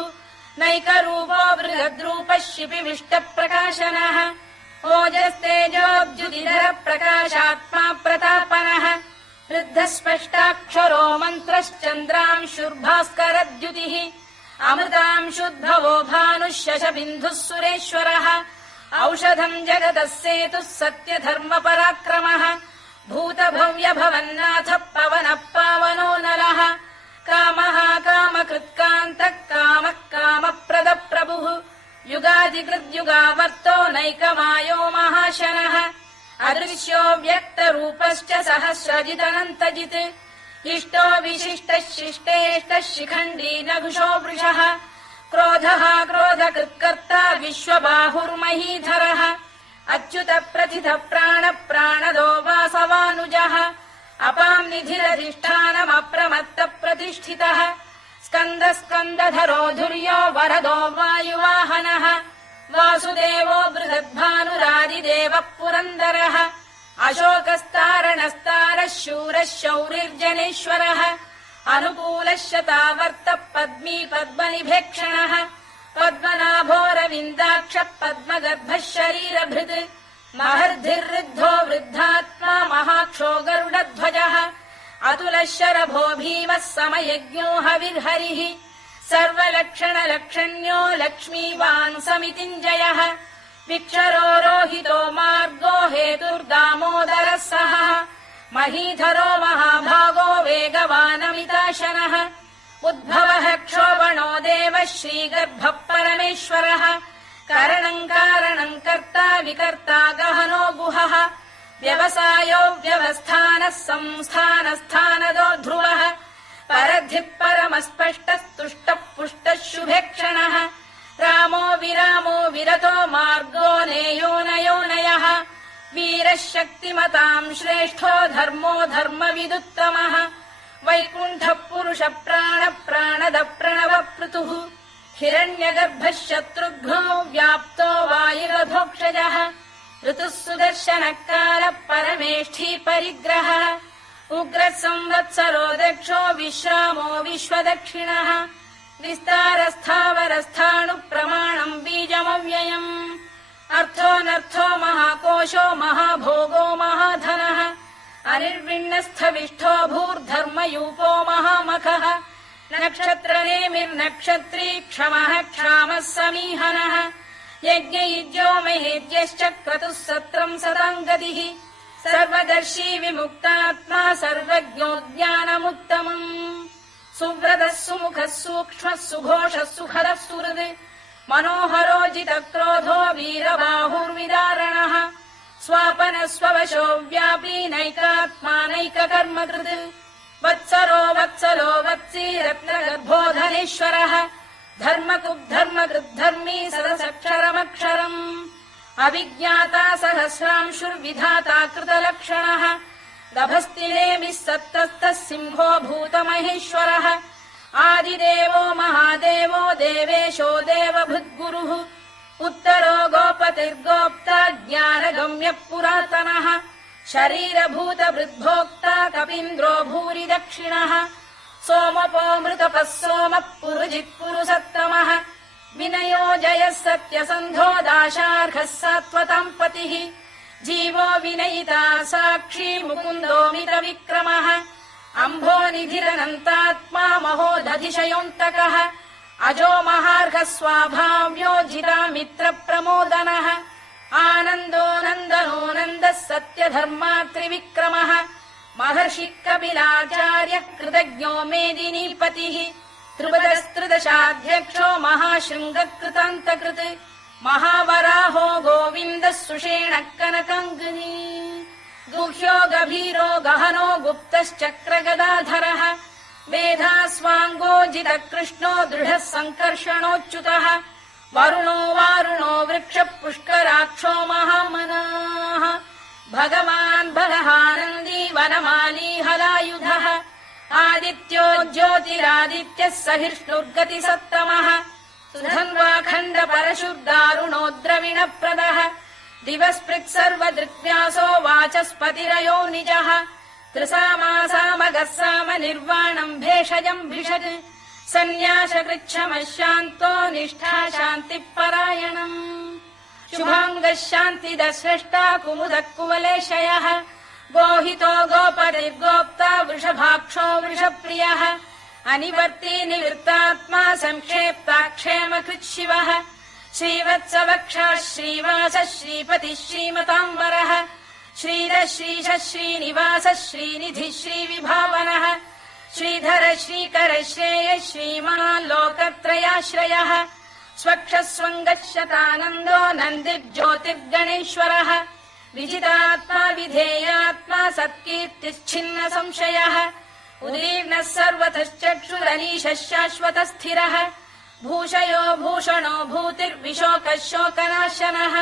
नैकरूपो बृहद्रूपः शिपिविष्टप्रकाशनः ओजस्तेजोऽब्जुदिधर प्रकाशात्मा प्रतापनः वृद्धस्पष्टाक्षरो मन्त्रश्चन्द्रांशुर्भास्करद्युतिः अमृतांशुद्भवो भानुः शशबिन्दुः सुरेश्वरः औषधम् जगतः सेतुः सत्यधर्मपराक्रमः भूतभव्यभवन्नाथः पवनः पावनो नरः कामः कामकृत्कान्तः कामः कामप्रदप्रभुः युगादिकृद्युगावर्तो नैकमायो महाशनः अदृश्यो व्यक्तरूपश्च सहस्रजिदनन्तजित् इष्टो विशिष्टः शिष्टेष्टः शिखण्डी नघुषो वृषः क्रोधः क्रोधकृत्कर्ता विश्वबाहुर्महीधरः अच्युत प्रथित प्राण प्राणदो वासवानुजः अपाम् निधिरधिष्ठानमप्रमत्त प्रतिष्ठितः स्कन्द स्कन्दधरो धुर्यो वरदो वायुवाहनः वासुदेवो बृहद्भानुरादिदेवः पुरन्दरः अशोकस्तारणस्तारः शूरः शौरिर्जनेश्वरः अनुकूलः शतावर्तः पद्मी पद्मनिभेक्षणः पद्मनाभोरविन्दाक्षः पद्मगर्भः शरीरभृत् महर्धिर्वृद्धो वृद्धात्मा महाक्षो गरुडध्वजः अतुलः शरभो भीमः समयज्ञो हविर्हरिः सर्वलक्षणलक्षण्यो लक्ष्मीवान् समितिञ्जयः विक्षरो रोहितो मार्गो हेतुर्दामोदरः सः महीधरो महाभागो वेगवानमिताशनः उद्भवः क्षोभणो देवः श्रीगर्भः परमेश्वरः करणम् कारणम् कर्ता विकर्ता गहनो गुहः व्यवसायो व्यवस्थानः संस्थानस्थानदो ध्रुवः परद्धिः परमस्पष्टस्तुष्टः पुष्टः शुभेक्षणः रामो विरामो विरतो मार्गो नेयो नयोनयः वीरः शक्तिमताम् श्रेष्ठो धर्मो धर्मविदुत्तमः वैकुण्ठः पुरुष प्राण प्राणद प्रणव पृतुः हिरण्यगर्भः शत्रुघ्नो व्याप्तो वायुरधोक्षजः ऋतुः सुदर्शनकालः परमेष्ठी परिग्रहः उग्रः संवत्सरो दक्षो विश्रामो विश्वदक्षिणः विस्तारस्थावरस्थाणुः प्रमाणम् बीजमव्ययम् अर्थोऽनर्थो महाकोशो महाभोगो महाधनः अनिर्विण्णस्थविष्ठो भूर्धर्मयूपो महामखः नक्षत्रनेमिर्नक्षत्री क्षमः क्षामः समीहनः यज्ञयुज्यो महेद्यश्च क्रतुः सत्रम् सताम् गतिः सर्वदर्शी विमुक्तात्मा सर्वज्ञो ज्ञानमुत्तमम् सुव्रतः सुमुखः सूक्ष्मः सुघोषः सुखदः सुहृद् मनोहरोजितक्रोधो वीरबाहुर्विदारणः स्वापनः स्ववशो व्यापी नैकात्मानैककर्मकृत् वत्सरो वत्सलो वत्सी रत्नगर्भोधनेश्वरः धर्मकुद्धर्मकृद्धर्मी सदसक्षरमक्षरम् अभिज्ञाता सहस्रांशुर्विधाता कृतलक्षणः दभस्तिनेमिः सत्तस्तः सिंहो भूतमहेश्वरः आदिदेवो महादेवो देवेशो देवभृद्गुरुः उत्तरो गोपतिर्गोप्ता ज्ञानगम्यः पुरातनः शरीरभूतभृद्भोक्ता कपीन्द्रो भूरि दक्षिणः सोमपो मृतपः सोमः पुरुजित् पुरुसत्तमः विनयो जयः सत्यसन्धो दाशार्हः सात्वताम् पतिः जीवो विनयिता साक्षी मुकुन्दोमितविक्रमः अम्भोनिधिरनन्तात्मा महोदधिशयोऽन्तकः अजो महार्घः स्वाभाव्यो जितामित्रप्रमोदनः आनन्दो नन्दनो नन्दः सत्यधर्मात्रिविक्रमः महर्षिः कपिलाचार्यः कृतज्ञो मेदिनीपतिः त्रिपदस्त्रिदशाध्यक्षो महाशृङ्गकृतान्तकृत् महावराहो गोविन्दः सुषेणः कनकाङ्गनी गुह्यो गभीरो गहनो गुप्तश्चक्रगदाधरः वेधास्वाङ्गोजितकृष्णो दृढः सङ्कर्षणोच्युतः वरुणो वारुणो वृक्षः पुष्कराक्षो महामनाः भगवान् बलहानन्दी वनमाली हलायुधः आदित्यो ज्योतिरादित्यः सहिष्णुर्गतिसत्तमः सुधन्वाखण्ड परशुर्दारुणो द्रविणप्रदः दिवस्पृक् सर्वदृक्व्यासो वाचस्पतिरयो निजः त्रिसामासामगः साम निर्वाणम् भेषजम् भिषज सन्न्यासकृच्छमः शान्तो निष्ठा शान्तिः परायणम् शुभाङ्गः शान्तिदः स्रष्टा कुमुदः कुवलेशयः गोहितो गोपतिर्गोप्ता वृषभाक्षो वृषप्रियः अनिवर्ती निवृत्तात्मा संक्षेप्ताक्षेमकृत् शिवः श्रीवत्सवक्षः श्रीवासः श्रीपतिः श्रीमताम्बरः श्रीधः श्रीशः श्रीनिवासः श्रीनिधिः श्रीविभावनः श्रीधर श्रीकर श्रेयः श्रीमान् लोकत्रयाश्रयः स्वक्षः स्वङ्गः शतानन्दो नन्दिर्ज्योतिर्गणेश्वरः विजितात्मा विधेयात्मा सत्कीर्तिश्छिन्न संशयः उदीर्णः सर्वतश्चक्षुरनीशः शाश्वतः स्थिरः भूषयो भूषणो भूतिर्विशोकः शोकनाशनः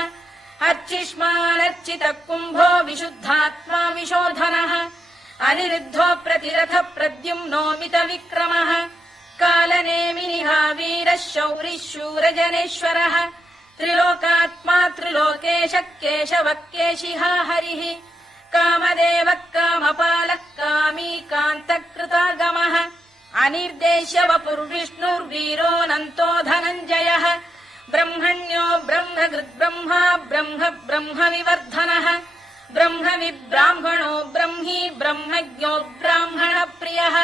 अर्चिष्मानर्चितः कुम्भो विशुद्धात्मा विशोधनः अनिरुद्धो प्रतिरथ प्रद्युम्नोमितविक्रमः कालनेमिनिः वीरः शौरिः शूरजनेश्वरः त्रिलोकात्मा त्रिलोकेशः केशवः केशिहा हरिः कामदेवः कामपालः कामी कान्तकृतागमः अनिर्देश्य वपुर्विष्णुर्वीरोऽनन्तो धनञ्जयः ब्रह्मण्यो ब्रह्मकृद्ब्रह्मा ब्रह्म ब्रह्मविवर्धनः ब्रह्मविब्राह्मणो ब्रह्मी ब्रह्मज्ञो ब्राह्मणप्रियः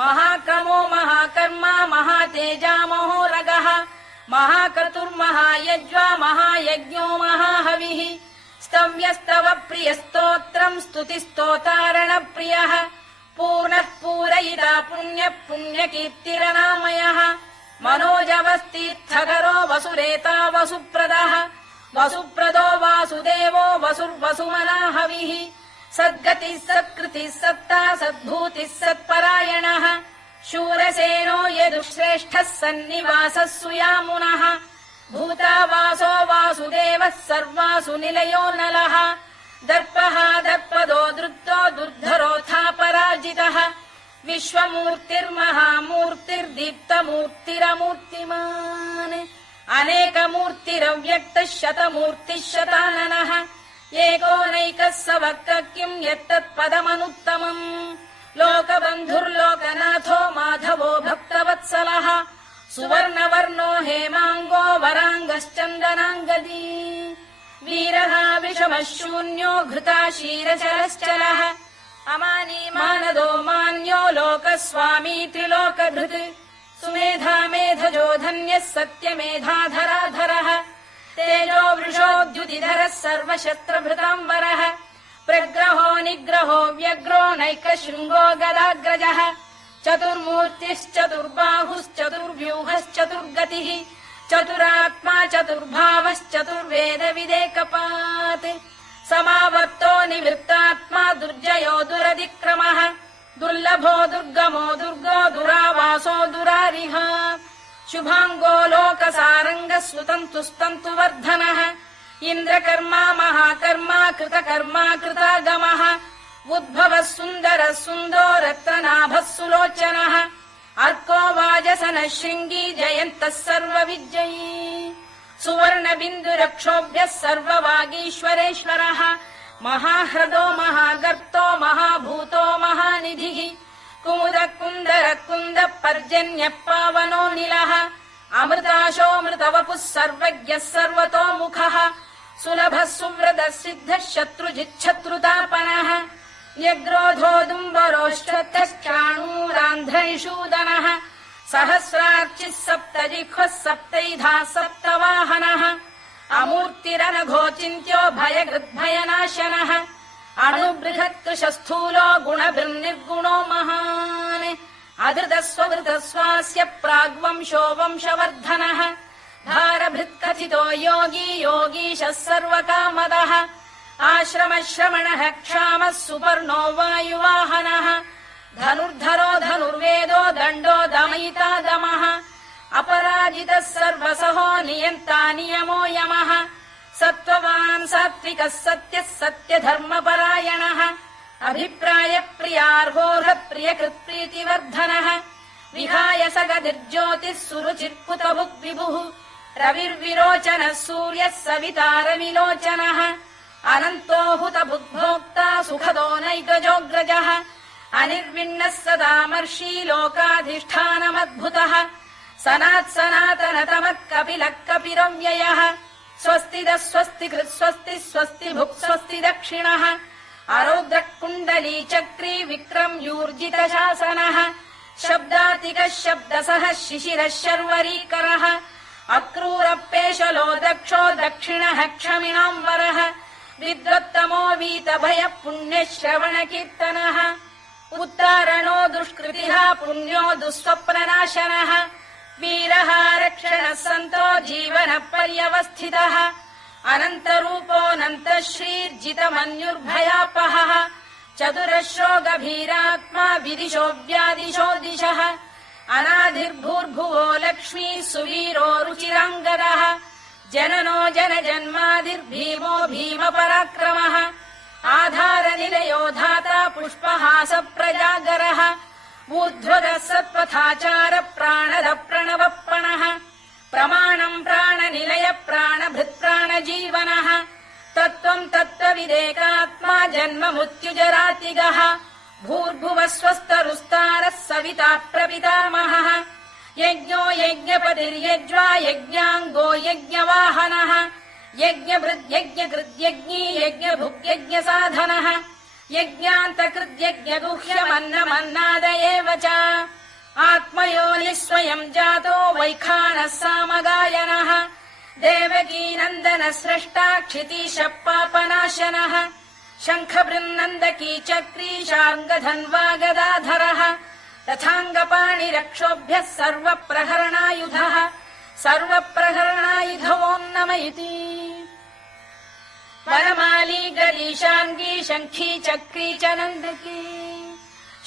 महाक्रमो महाकर्मा महातेजा महोरगः महाक्रतुर्महायज्वा महायज्ञो महाहविः स्तव्यस्तव प्रियस्तोत्रम् स्तुतिस्तोतारणप्रियः पूर्णः पूरयिता पुण्यः पुण्यकीर्तिरनामयः मनोजवस्तीर्थकरो वसुरेता वसुप्रदः वसुप्रदो वासुदेवो वसुर्वसुमनाहविः सद्गतिः सत्कृतिः सत्ता सद्भूतिः सत्परायणः शूरसेनो यदुश्रेष्ठः सन्निवासः सुयामुनः भूतावासो वासुदेवः सर्वासु निलयो नलः दर्पः दर्पदो दृप्तो दुर्धरोऽथापराजितः विश्वमूर्तिर्महामूर्तिर्दीप्तमूर्तिरमूर्तिमान् अनेकमूर्तिरव्यक्तः शतमूर्तिः शताननः एकोनैकः स वक्क किम् यत्तत्पदमनुत्तमम् लोकबन्धुर्लोकनाथो माधवो भक्तवत्सलः सुवर्णवर्णो हेमाङ्गो वराङ्गश्चन्दनाङ्गदी वीरः विषमः शून्यो घृता शीरचरश्चलः अमानी मानदो मान्यो लोकस्वामी त्रिलोकधृत् सुमेधा मेधजो धन्यः सत्यमेधाधराधरः तेजो वृषोद्युतिधरः सर्वशस्त्रभृताम्बरः प्रग्रहो निग्रहो व्यग्रो नैकशृङ्गो गदाग्रजः चतुर्मूर्तिश्चतुर्बाहुश्चतुर्व्यूहश्चतुर्गतिः चतुरात्मा चतुर्भावश्चतुर्वेदविदेकपात् समावर्तो निवृत्तात्मा दुर्जयो दुरतिक्रमः दुर्लभो दुर्गमो दुर्गो दुरावासो दुरारिः शुभाङ्गो लोकसारङ्गः सुतन्तुस्तन्तु वर्धनः इन्द्रकर्मा महाकर्मा कृतकर्मा कृतागमः उद्भवः सुन्दरः सुन्दो रत्ननाभः सुलोचनः अर्को वाजसनः शृङ्गी जयन्तः सर्वविजयी सुवर्णबिन्दुरक्षोभ्यः सर्ववागीश्वरेश्वरः महाह्रदो महागर्तो महाभूतो महानिधिः कुमुदः कुन्दरः कुन्दः पर्जन्यः पावनो निलः अमृताशोऽमृतवपुः सर्वज्ञः सर्वतोमुखः सुलभः सुव्रतः सिद्धः शत्रुजिच्छत्रुतापनः न्यग्रोधोदुम्बरोष्ठश्चाणूरान्ध्रैषूदनः सहस्रार्चिः सप्तजिह्वः सप्तैधा सप्तवाहनः अमूर्तिरनघोचिन्त्यो भयकृद्भयनाशनः अणुबृहत्कृशस्थूलो गुणभिर्निर्गुणो महान् अधृतस्ववृतस्वास्य प्राग्वंशो वंशवर्धनः भारभृत्कथितो योगी योगीशः सर्वकामदः आश्रमश्रमणः क्षामः सुपर्णो वायुवाहनः धनुर्धरो धनुर्वेदो दण्डो दमयिता दमः अपराजितः सर्वसहो नियन्ता नियमो यमः सत्त्ववान् सात्विकः सत्यः सत्यधर्मपरायणः अभिप्रायप्रियार्होरप्रियकृत्प्रीतिवर्धनः विहाय सगतिर्ज्योतिः सुरुचिर्पुतभुक् विभुः रविर्विरोचनः सूर्यः सवितारविलोचनः अनन्तो हुतभुग्भोक्ता सुखदो नैकजोऽग्रजः अनिर्विण्णः सदामर्षी लोकाधिष्ठानमद्भुतः सनात्सनातनतमः कपिलः कपिरव्ययः स्वस्तिदः स्वस्तिकृत् स्वस्ति स्वस्ति भुक् स्वस्ति दक्षिणः अरौद्रः कुण्डली चक्री विक्रम्यूर्जितशासनः शब्दातिकः शब्दसः शिशिरः शर्वरीकरः अक्रूरपेशलो दक्षो दक्षिणः क्षमिणाम्बरः विद्वत्तमो वीतभयः पुण्यश्रवणकीर्तनः उत्तारणो दुष्कृतिः पुण्यो दुःस्वप्ननाशनः वीरः रक्षणः सन्तो जीवनः पर्यवस्थितः अनन्तरूपोऽनन्तः श्रीर्जितमन्युर्भयापहः चतुरश्रो गभीरात्मा विदिशो व्यादिशो दिशः अनाधिर्भूर्भुवो लक्ष्मी सुवीरो रुचिराङ्गदः जननो जनजन्मादिर्भीमो भीमपराक्रमः आधारनिलयो धाता पुष्पहास प्रजागरः ऊर्ध्वगः सत्पथाचार प्राणद प्रणवप्पणः प्रमाणम् प्राणनिलय प्राणभृत्प्राणजीवनः तत्त्वम् तत्त्वविदेकात्मा जन्म मृत्युजरातिगः भूर्भुवः स्वस्तरुस्तारः सविता प्रपितामहः यज्ञो यज्ञपतिर्यज्वा यज्ञाङ्गो यज्ञवाहनः यज्ञभृद्यज्ञकृद्यज्ञी यज्ञभुग्यज्ञसाधनः यज्ञान्तकृद्यज्ञगुह्यमन्नमन्नाद एव च आत्मयोनिः स्वयम् जातो वैखानः सामगायनः देवकीनन्दन स्रष्टा क्षितीशः पापनाशनः शङ्खबृन्नन्दकी चक्री शार्ङ्गधन्वा गदाधरः तथाङ्गपाणिरक्षोभ्यः सर्वप्रहरणायुधः सर्वप्रहरणायुधवोन्नम इति वनमाली गरीशाङ्गी शङ्खी चक्री च नन्दकी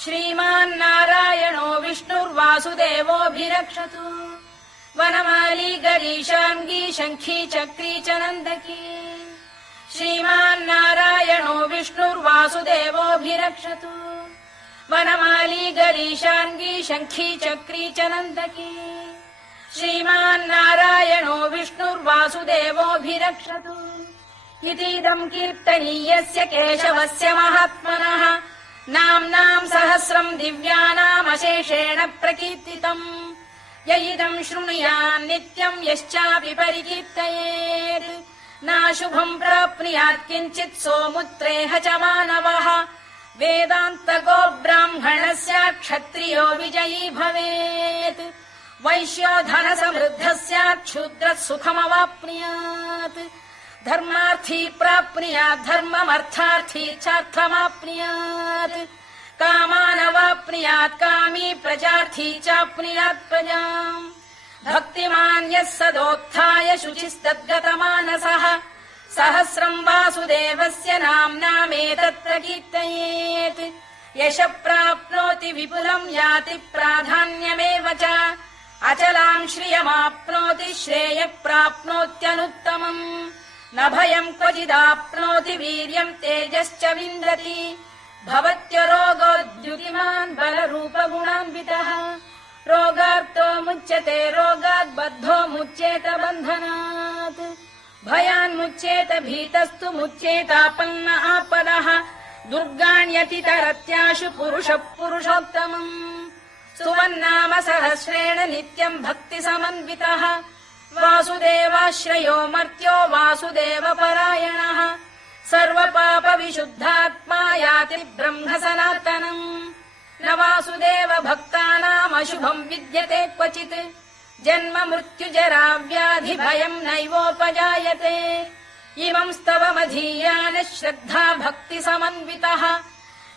श्रीमान्नारायणो विष्णुर्वासुदेवोऽभिरक्षतु वनमाली गरीशाङ्गी शङ्खी चक्री च नन्दकी श्रीमान्नारायणो विष्णुर्वासुदेवोऽभिरक्षतु वनमाली गरीशाङ्गी शङ्खी चक्री च नन्दकी श्रीमान्नारायणो विष्णुर्वासुदेवोऽभिरक्षतु इतीदम् कीर्तनीयस्य केशवस्य महात्मनः नाम्नाम् सहस्रम् दिव्यानामशेषेण प्रकीर्तितम् य इदम् शृणुयान् नित्यम् यश्चापि परिकीर्तयेत् नाशुभम् प्राप्नुयात् किञ्चित् सोमुत्रेह च मानवः वेदान्तको ब्राह्मणस्य क्षत्रियो विजयी भवेत् वैश्यो धन समृद्धः स्यात् क्षुद्रः सुखमवाप्नुयात् धर्मार्थी प्राप्नुयात् धर्ममर्थार्थी चार्थमाप्नुयात् कामानवाप्नुयात् कामी प्रजार्थी चाप्नुयात् प्रजाम् भक्तिमान् यः सदोत्थाय शुचिस्तद्गतमानसः सहस्रम् वासुदेवस्य नाम्नामेतत् प्रकीर्तयेत् यशः प्राप्नोति विपुलम् याति प्राधान्यमेव च अचलाम् श्रियमाप्नोति श्रेयः प्राप्नोत्यनुत्तमम् न भयम् क्वचिदाप्नोति वीर्यम् तेजश्च विन्दति भवत्यरोगोद्युतिमान् बलरूपगुणान्वितः रोगार्तो मुच्यते रोगात् बद्धो मुच्येत बन्धनात् भयान्मुच्येत भीतस्तु मुच्येतापन्न आपदः दुर्गाण्यतितरत्याशु पुरुषः पुरुषोत्तमम् सुवन्नाम सहस्रेण नित्यम् भक्तिसमन्वितः वासुदेवाश्रयो मर्त्यो वासुदेवपरायणः सर्वपापविशुद्धात्मा याति ब्रह्म सनातनम् न वासुदेव भक्तानामशुभम् विद्यते क्वचित् जन्म मृत्युजरा व्याधि भयम् नैवोपजायते इमम् स्तवमधीयान श्रद्धा भक्तिसमन्वितः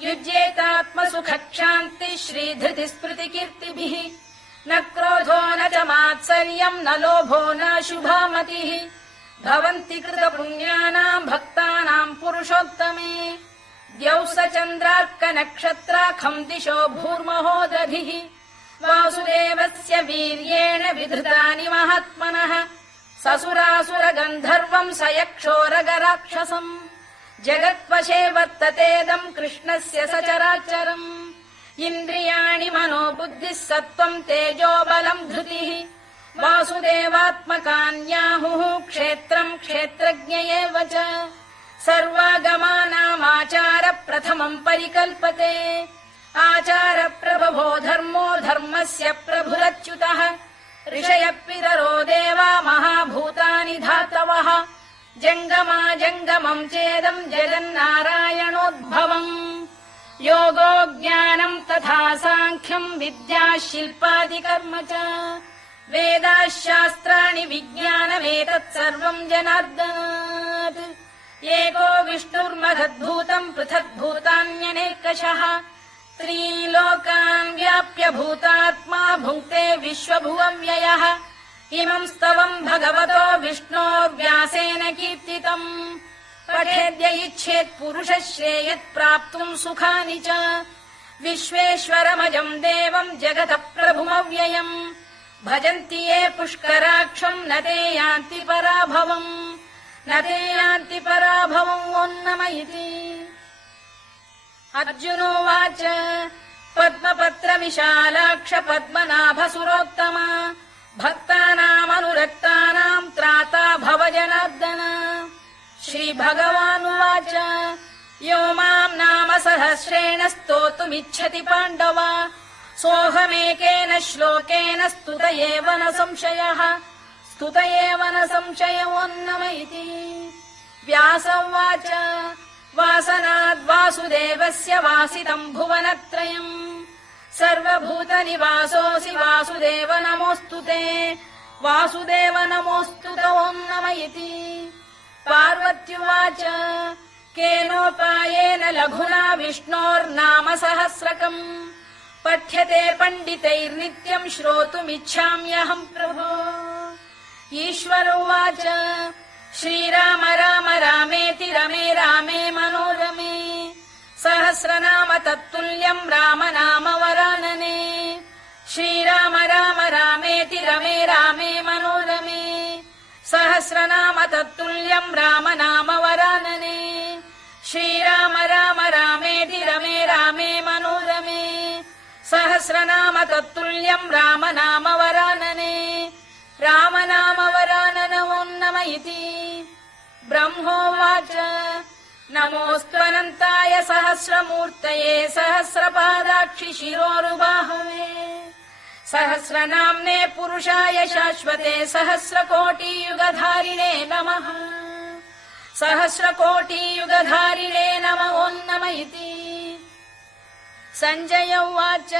युज्येतात्मसुखक्षान्ति श्रीधृतिस्मृतिकीर्तिभिः न क्रोधो न च मात्सर्यम् न लोभो न शुभामतिः भवन्ति कृतपुण्यानाम् भक्तानाम् पुरुषोत्तमे द्यौः स चन्द्रार्कनक्षत्राखम् दिशो भूर्महो दधिः वासुदेवस्य वीर्येण विधृतानि महात्मनः ससुरासुरगन्धर्वम् स यक्षोरगराक्षसम् जगत्वशे वर्ततेदम् कृष्णस्य सचराचरम् इन्द्रियाणि मनो बुद्धिः सत्त्वम् तेजो बलम् धृतिः वासुदेवात्मकान्याहुः क्षेत्रम् क्षेत्रज्ञ एव च सर्वागमानामाचार प्रथमम् परिकल्पते आचार प्रभवो धर्मो धर्मस्य प्रभुरच्युतः ऋषयः पितरो देवा महाभूतानि धातवः जङ्गमा जङ्गमम् चेदम् जगन्नारायणोद्भवम् योगो ज्ञानम् तथा साङ्ख्यम् विद्या शिल्पादिकर्म च वेदाः शास्त्राणि विज्ञानमेतत् सर्वम् जनार्दनात् एको विष्णुर्महद्भूतम् पृथग्भूतान्यनेकशः त्रीलोकान् व्याप्य भूतात्मा भुङ्क्ते विश्वभुवव्ययः इमम् स्तवम् भगवतो विष्णोर्व्यासेन कीर्तितम् पठेद्य इच्छेत् पुरुषः श्रेयत् प्राप्तुम् सुखानि च विश्वेश्वरमजम् देवम् जगतः प्रभुमव्ययम् भजन्ति ये पुष्कराक्षम् न ते यान्ति पराभवम् न ते यान्ति पराभवम् ओन्नम इति अर्जुनोवाच पद्मपत्र विशालाक्ष पद्मनाभसुरोत्तमा भक्तानामनुरक्तानाम् त्राता भव जनार्दन श्रीभगवानुवाच यो माम् नाम सहस्रेण स्तोतुमिच्छति पाण्डव सोऽहमेकेन श्लोकेन स्तुत एव न संशयः स्तुत एव न संशयोऽन्नम इति व्यास उवाच वासनाद्वासुदेवस्य वासितम् भुवनत्रयम् सर्वभूतनिवासोऽसि वासुदेव नमोऽस्तु ते वासुदेव नमोऽस्तु ते ओन्नम इति पार्वत्युवाच केनोपायेन लघुना विष्णोर्नाम सहस्रकम् पठ्यते पण्डितैर्नित्यम् श्रोतुमिच्छाम्यहम् प्रभो ईश्वर उवाच श्रीराम राम रामेति रमे रामे मनोरमे सहस्रनाम तत्तुल्यम् राम नाम वरानने श्रीराम राम रामेति रमे रामे मनोरमे सहस्रनाम तत्तुल्यम् राम नाम वरानने श्रीराम राम रामेति रमे रामे मनोरमे सहस्रनाम तत्तुल्यम् राम नाम वरानने राम नाम वरानन ओन्नम इति ब्रह्मोवाच नमोऽस्त्वनन्ताय सहस्रमूर्तये सहस्रपादाक्षि शिरोरुबाहवे सहस्रनाम्ने पुरुषाय शाश्वते सहस्रकोटियुगधारिणे नमः सहस्रकोटियुगधारिणे नम ओन्नम इति सञ्जय उवाच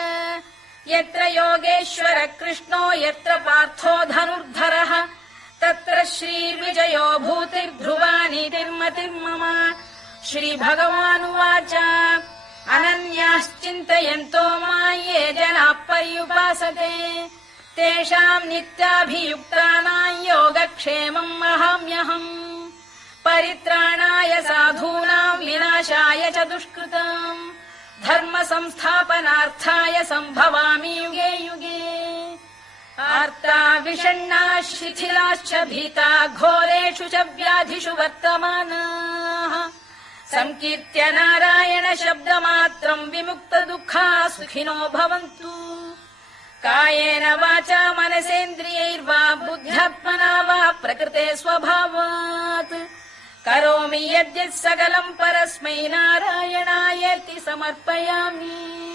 यत्र योगेश्वर कृष्णो यत्र पार्थो धनुर्धरः तत्र श्रीर्विजयो भूतिर्ध्रुवा नीतिर्मतिर्मम। श्रीभगवानुवाच अनन्याश्चिन्तयन्तो मां ये जनाः पर्युपासते तेषाम् नित्याभियुक्तानां योगक्षेमम् अहम्यहम्। परित्राणाय साधूनां विनाशाय च दुष्कृताम् धर्म संस्थापनार्थाय सम्भवामि युगे युगे। आर्ता विषण्णाः शिथिलाश्च भीता घोरेषु च व्याधिषु वर्तमानाः संकीर्त्य नारायण शब्दमात्रम् विमुक्त दुःखाः सुखिनो भवन्तु। कायेन वाचा मनसेन्द्रियैर्वा बुद्ध्यात्मना वा प्रकृते स्वभावात् करोमि यद्यत् सकलम् परस्मै नारायणायेति समर्पयामि।